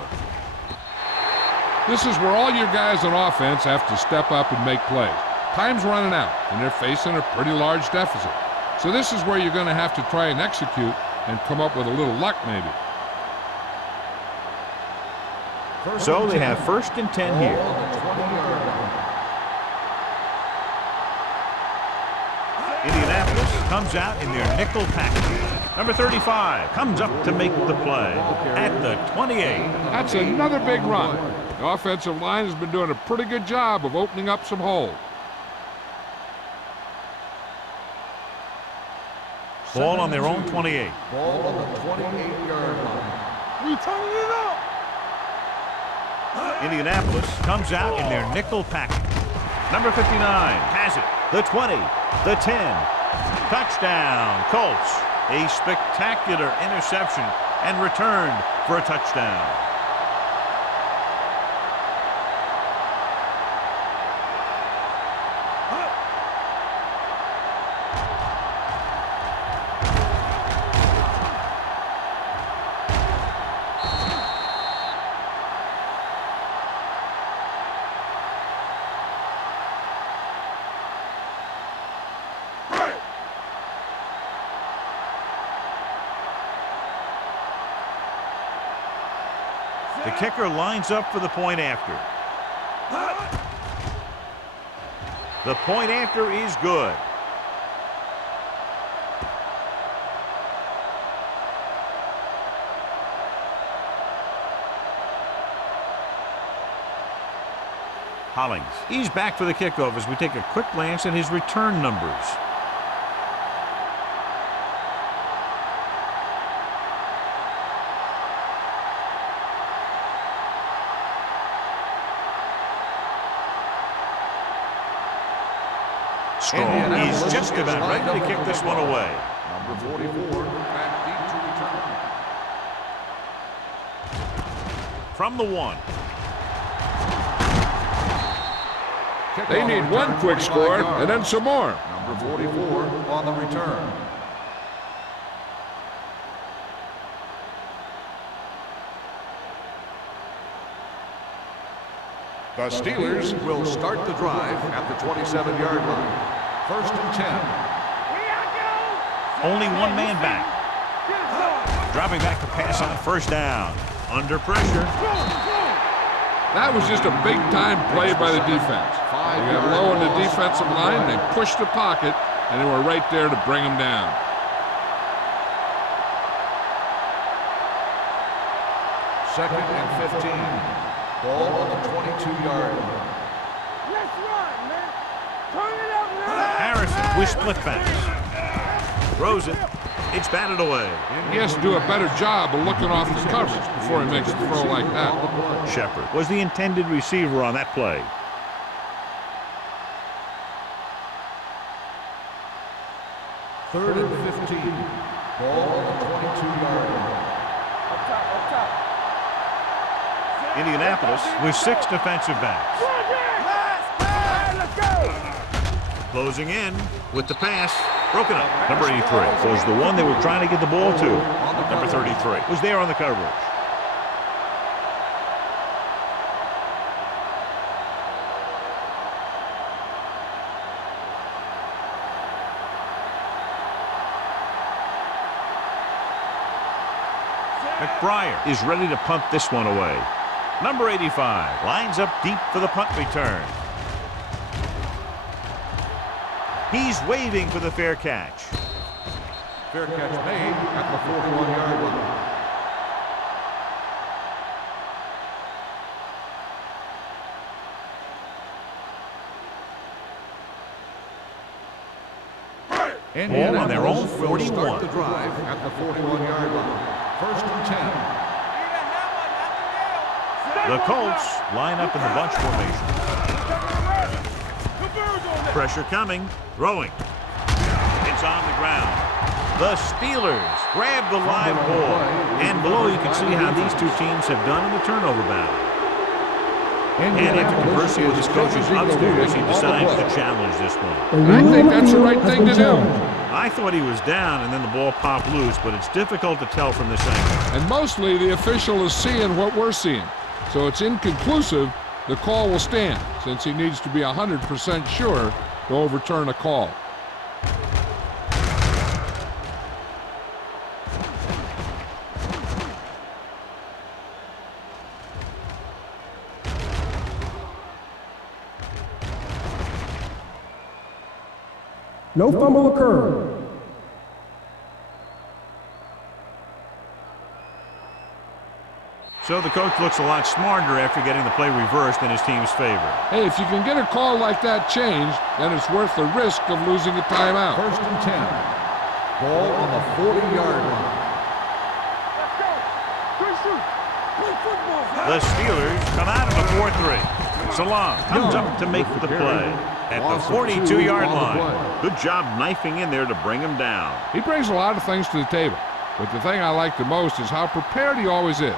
This is where all your guys on offense have to step up and make plays. Time's running out, and they're facing a pretty large deficit. So this is where you're going to have to try and execute and come up with a little luck maybe. So they have 1st and 10 here. Indianapolis comes out in their nickel package. Number 35 comes up to make the play at the 28. That's another big run. The offensive line has been doing a pretty good job of opening up some holes. Ball on their own 28. Ball on the 28-yard line. We turning it up. Indianapolis comes out in their nickel package. Number 59 has it. The 20, the 10. Touchdown, Colts. A spectacular interception and returned for a touchdown. The kicker lines up for the point after. The point after is good. Hollings. He's back for the kickoff as we take a quick glance at his return numbers. Strong is just about ready to kick this one away. Number 44, back deep to return. From the 1. They need one quick score and then some more. Number 44 on the return. The Steelers will start the drive at the 27-yard line. 1st and 10. Only one man back. Dropping back to pass on 1st down. Under pressure. That was just a big-time play by the defense. They got low in the defensive line, they pushed the pocket, and they were right there to bring them down. Second and 15. Ball on the 22-yard line. Let's run, man. Turn it up now. Harrison with split backs. Throws it. It's batted away. He has to do a better job of looking off the coverage before he makes a throw like that. Shepard was the intended receiver on that play. Third and 15. Ball on the 22-yard line. Up top. Indianapolis with 6 defensive backs. Let's go. Closing in with the pass. Broken up. Number 83 was the one they were trying to get the ball to. Number 33 was there on the coverage. McBriar is ready to punt this one away. Number 85 lines up deep for the punt return. He's waving for the fair catch. Fair catch made at the 41-yard line. Ball on their own 41. Will start the drive at the 41-yard line. 1st and 10. The Colts line up in the bunch formation. Pressure coming. Throwing. It's on the ground. The Steelers grab the live ball. And below you can see how these two teams have done in the turnover battle. And after conversing with his coaches upstairs, he decides to challenge this one. I think that's the right thing to do. I thought he was down and then the ball popped loose, but it's difficult to tell from this angle. And mostly the official is seeing what we're seeing. So it's inconclusive. The call will stand since he needs to be 100% sure to overturn a call. No fumble occurred. So the coach looks a lot smarter after getting the play reversed in his team's favor. Hey, if you can get a call like that changed, then it's worth the risk of losing a timeout. 1st and 10. Ball on the 40-yard line. Let's go. Good shoot. Play football. The Steelers come out of a 4-3. Salam comes up to make the play at the 42-yard line. Good job knifing in there to bring him down. He brings a lot of things to the table, but the thing I like the most is how prepared he always is.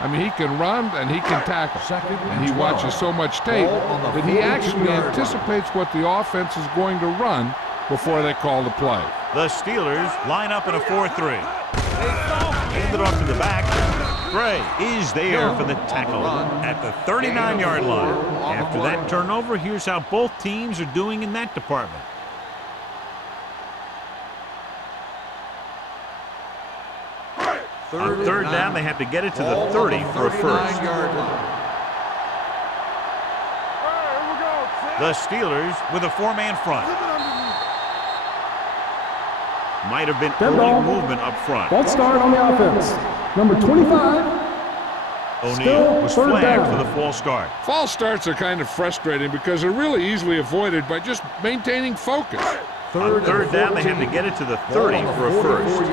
I mean, he can run and he can tackle, and he watches so much tape that he actually anticipates what the offense is going to run before they call the play. The Steelers line up in a 4-3. Hand it off to the back. Gray is there for the tackle at the 39-yard line. After that turnover, here's how both teams are doing in that department. On 3rd down, they have to get it to the 30 for a first. The Steelers with a 4-man front. Might have been early movement up front. False start on the offense. Number 25. O'Neal was Still 3rd flagged down. for the false start. False starts are kind of frustrating because they're really easily avoided by just maintaining focus. On 3rd down, they have to get it to the 30 for a first.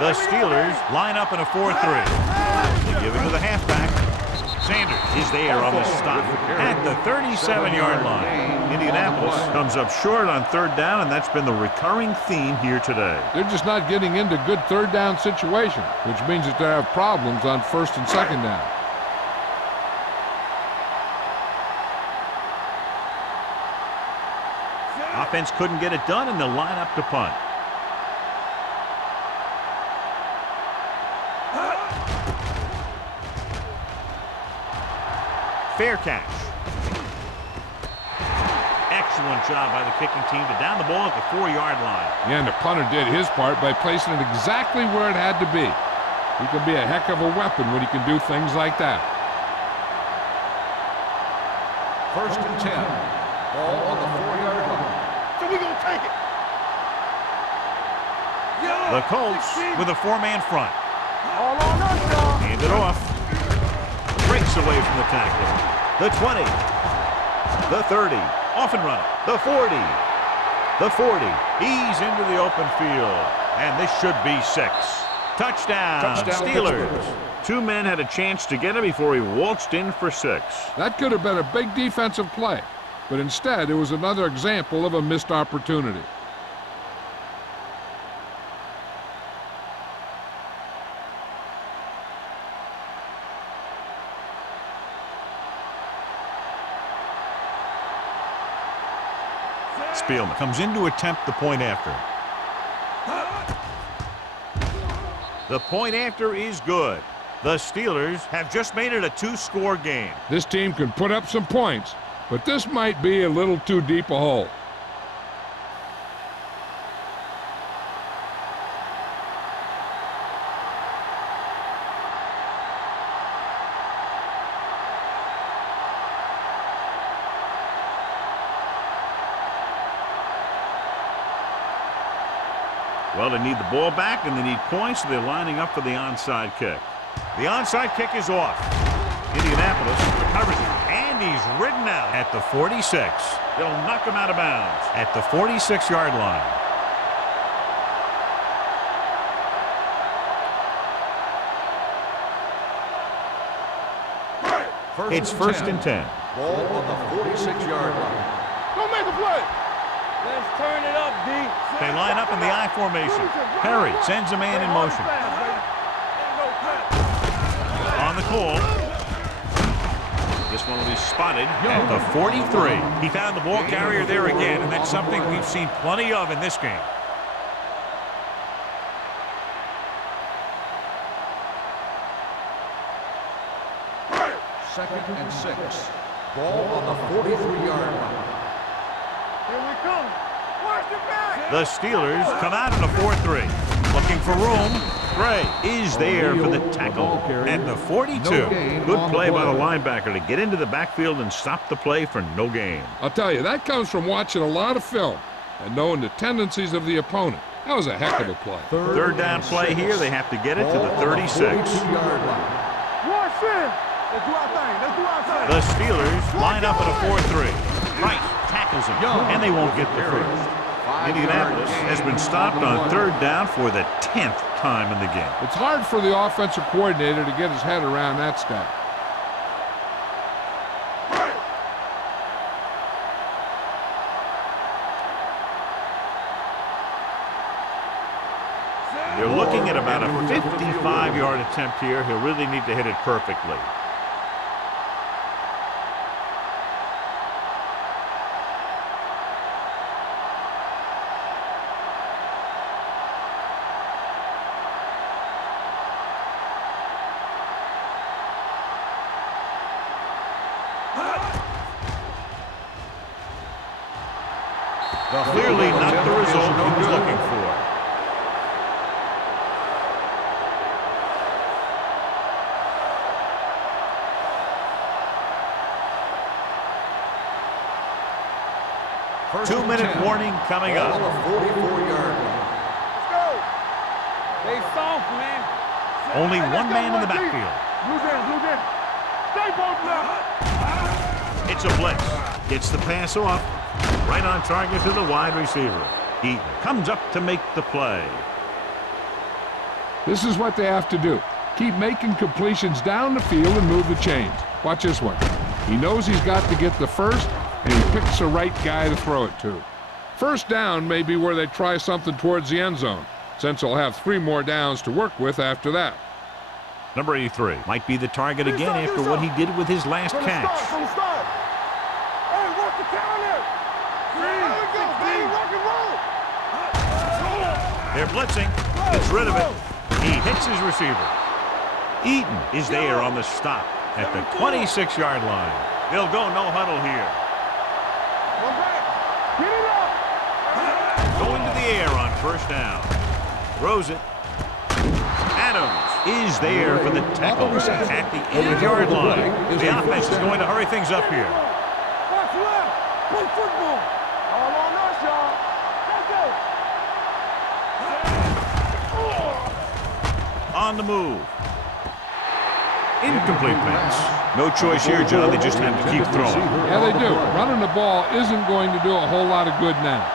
The Steelers line up in a 4-3. They give it to the halfback. Sanders is there on the stop at the 37-yard line. Indianapolis comes up short on third down, and that's been the recurring theme here today. They're just not getting into good third down situations, which means that they have problems on first and second down. Offense couldn't get it done, and they'll line up to punt. Fair catch. Excellent job by the kicking team to down the ball at the 4-yard line. Yeah, and the punter did his part by placing it exactly where it had to be. He can be a heck of a weapon when he can do things like that. 1st and 10. Ball on the 4-yard line. So we're going to take it. The Colts with a 4-man front. All on us, y'all. Hand it off. Breaks away from the tackler. The 20. The 30. Off and running. The 40. The 40. He's into the open field. And this should be 6. Touchdown Steelers. 2 men had a chance to get him before he waltzed in for 6. That could have been a big defensive play, but instead it was another example of a missed opportunity. Spielman comes in to attempt the point after. The point after is good. The Steelers have just made it a 2-score game. This team can put up some points, but this might be a little too deep a hole. Well, they need the ball back, and they need points, so they're lining up for the onside kick. The onside kick is off. Indianapolis recovers it, and he's ridden out at the 46. They'll knock him out of bounds at the 46-yard line. It's 1st and 10. Ball on the 46-yard line. Don't make a play. Let's turn it up, D. They line up in the I formation. Perry sends a man in motion. On the call. This one will be spotted at the 43. He found the ball carrier there again, and that's something we've seen plenty of in this game. Second and 6. Ball on the 43-yard line. Here we come. Watch your back. The Steelers come out in a 4-3. Looking for room. Gray is there for the tackle at the 42. Good play by the linebacker to get into the backfield and stop the play for no gain. I'll tell you, that comes from watching a lot of film and knowing the tendencies of the opponent. That was a heck of a play. Third down play here. They have to get it to the 36. 42-yard line. Watch in. Let's do our thing. Let's do our thing. The Steelers line up in a 4-3. Wright tackles him, and they won't get the first. Indianapolis has been stopped on third down for the 10th time in the game. It's hard for the offensive coordinator to get his head around that stat. They're looking at about a 55-yard attempt here. He'll really need to hit it perfectly. Clearly not the result he was looking for. Two-minute warning coming up. On the 44-yard line. Let's go. They soft, man. Only one man in the backfield. Blues in. Stay both left. It's a blitz. Gets the pass off. Right on target to the wide receiver. He comes up to make the play. This is what they have to do. Keep making completions down the field and move the chains. Watch this one. He knows he's got to get the first, and he picks the right guy to throw it to. First down may be where they try something towards the end zone, since they'll have 3 more downs to work with after that. Number 83 might be the target again after what he did with his last catch. From the start. Hey, work the counter. There we go, baby. Rock and roll. They're blitzing. Gets rid of it. He hits his receiver. Eaton is there on the stop at the 26-yard line. They'll go no huddle here. One back. Get it up. Going to the air on first down. Throws it. Adams is there for the tackle at the 8-yard line. The offense is going to hurry things up here. Watch left. Play football. All on us, y'all. Let's go. On the move. Incomplete pass. No choice here, John. They just have to keep throwing. Yeah, they do. Running the ball isn't going to do a whole lot of good now.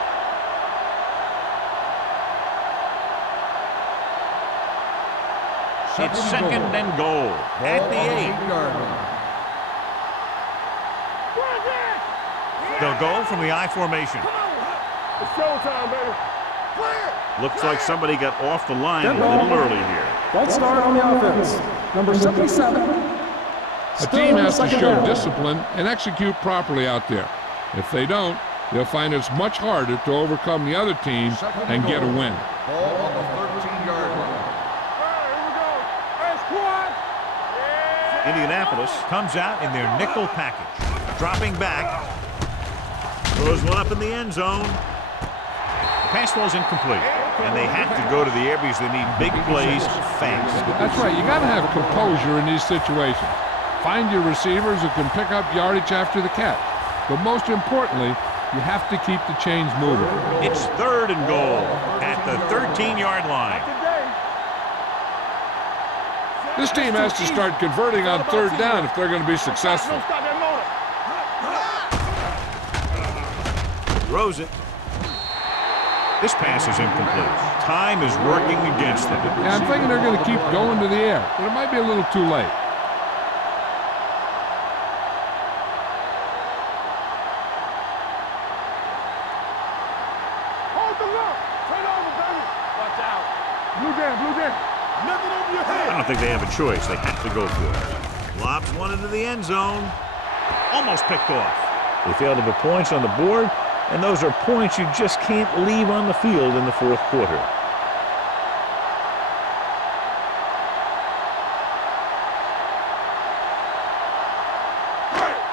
It's second and goal at the 8. They'll go from the I formation. It's showtime, baby. Looks like somebody got off the line a little early here. False start on the offense. Number 77. A team has to show discipline and execute properly out there. If they don't, they'll find it's much harder to overcome the other team and get a win. Ball on the 13-yard line. Indianapolis comes out in their nickel package. Dropping back. Throws one up in the end zone. The pass ball's incomplete. And they have to go to the air because they need big plays fast. That's right. You got to have composure in these situations. Find your receivers who can pick up yardage after the catch. But most importantly, you have to keep the chains moving. It's third and goal at the 13-yard line. This team has to start converting on third down if they're going to be successful. Throws it. This pass is incomplete. Time is working against them. Yeah, I'm thinking they're going to keep going to the air, but it might be a little too late. Hold the look. Turn over, baby. Watch out. Blue jam. Nothing over your head. I don't think they have a choice. They have to go for it. Lobs one into the end zone. Almost picked off. They failed to put points on the board, and those are points you just can't leave on the field in the fourth quarter.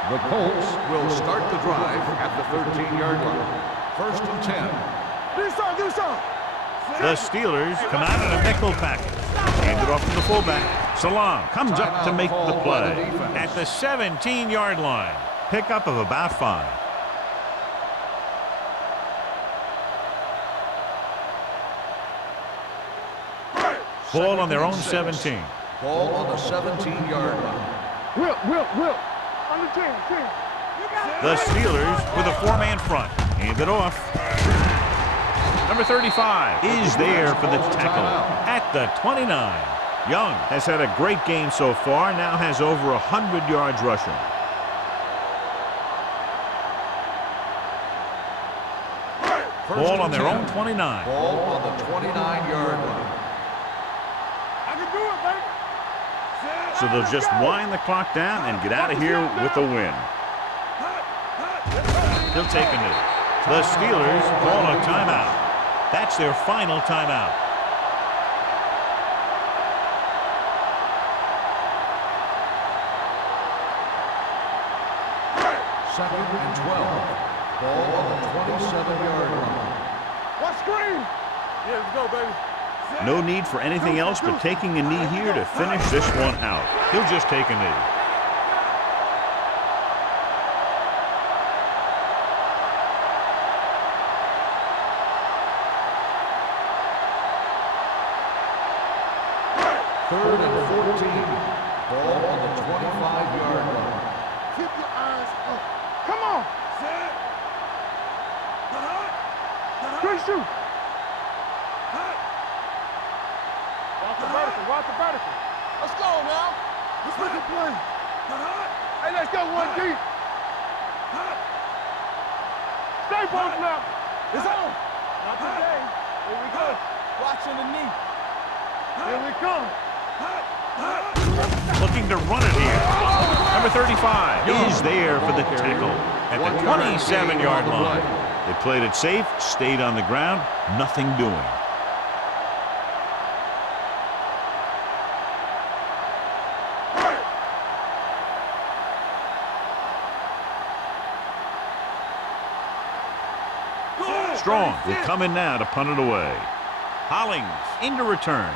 The Colts will start the drive at the 13-yard line. First and 10. Do something. The Steelers come out in a nickel package. Hand it off to the fullback. Salam comes up to make the play at the 17-yard line. Pickup of about 5. Ball on their own 17. Ball on the 17-yard line. Will. On the team. The Steelers with a 4-man front. Hand it off. Number 35 is there for the tackle at the 29. Young has had a great game so far, now has over 100 yards rushing. Ball on their own 29. Ball on the 29-yard line. I can do it, baby. So they'll just wind the clock down and get out of here with a win. He'll take a knee. The Steelers call a timeout. That's their final timeout. Second and 12. Ball on the 27-yard line. What screen? Yeah, let's go, baby. No need for anything else but taking a knee here to finish this one out. He'll just take a knee. Third and 14. Ball on the 25-yard line. Keep your eyes up. Come on. Great shoot. Watch the vertical. Let's go now. Let's make a play. Hey, let's go one deep. Stay post left. It's on. Not today. Here we go. Watching the knee. Here we come. Looking to run it here. Number 35 is there for the tackle at the 27-yard line. They played it safe, stayed on the ground, nothing doing. Strong will come in now to punt it away. Hollings into return.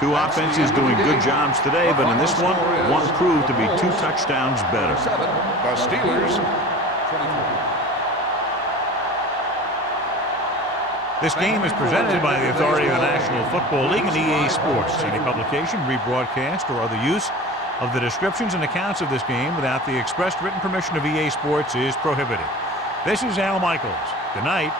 Two offenses doing good jobs today, but in this one proved to be 2 touchdowns better. The Steelers. This game is presented by the authority of the National Football League and EA Sports. Any publication, rebroadcast, or other use of the descriptions and accounts of this game without the expressed written permission of EA Sports is prohibited. This is Al Michaels. Good night.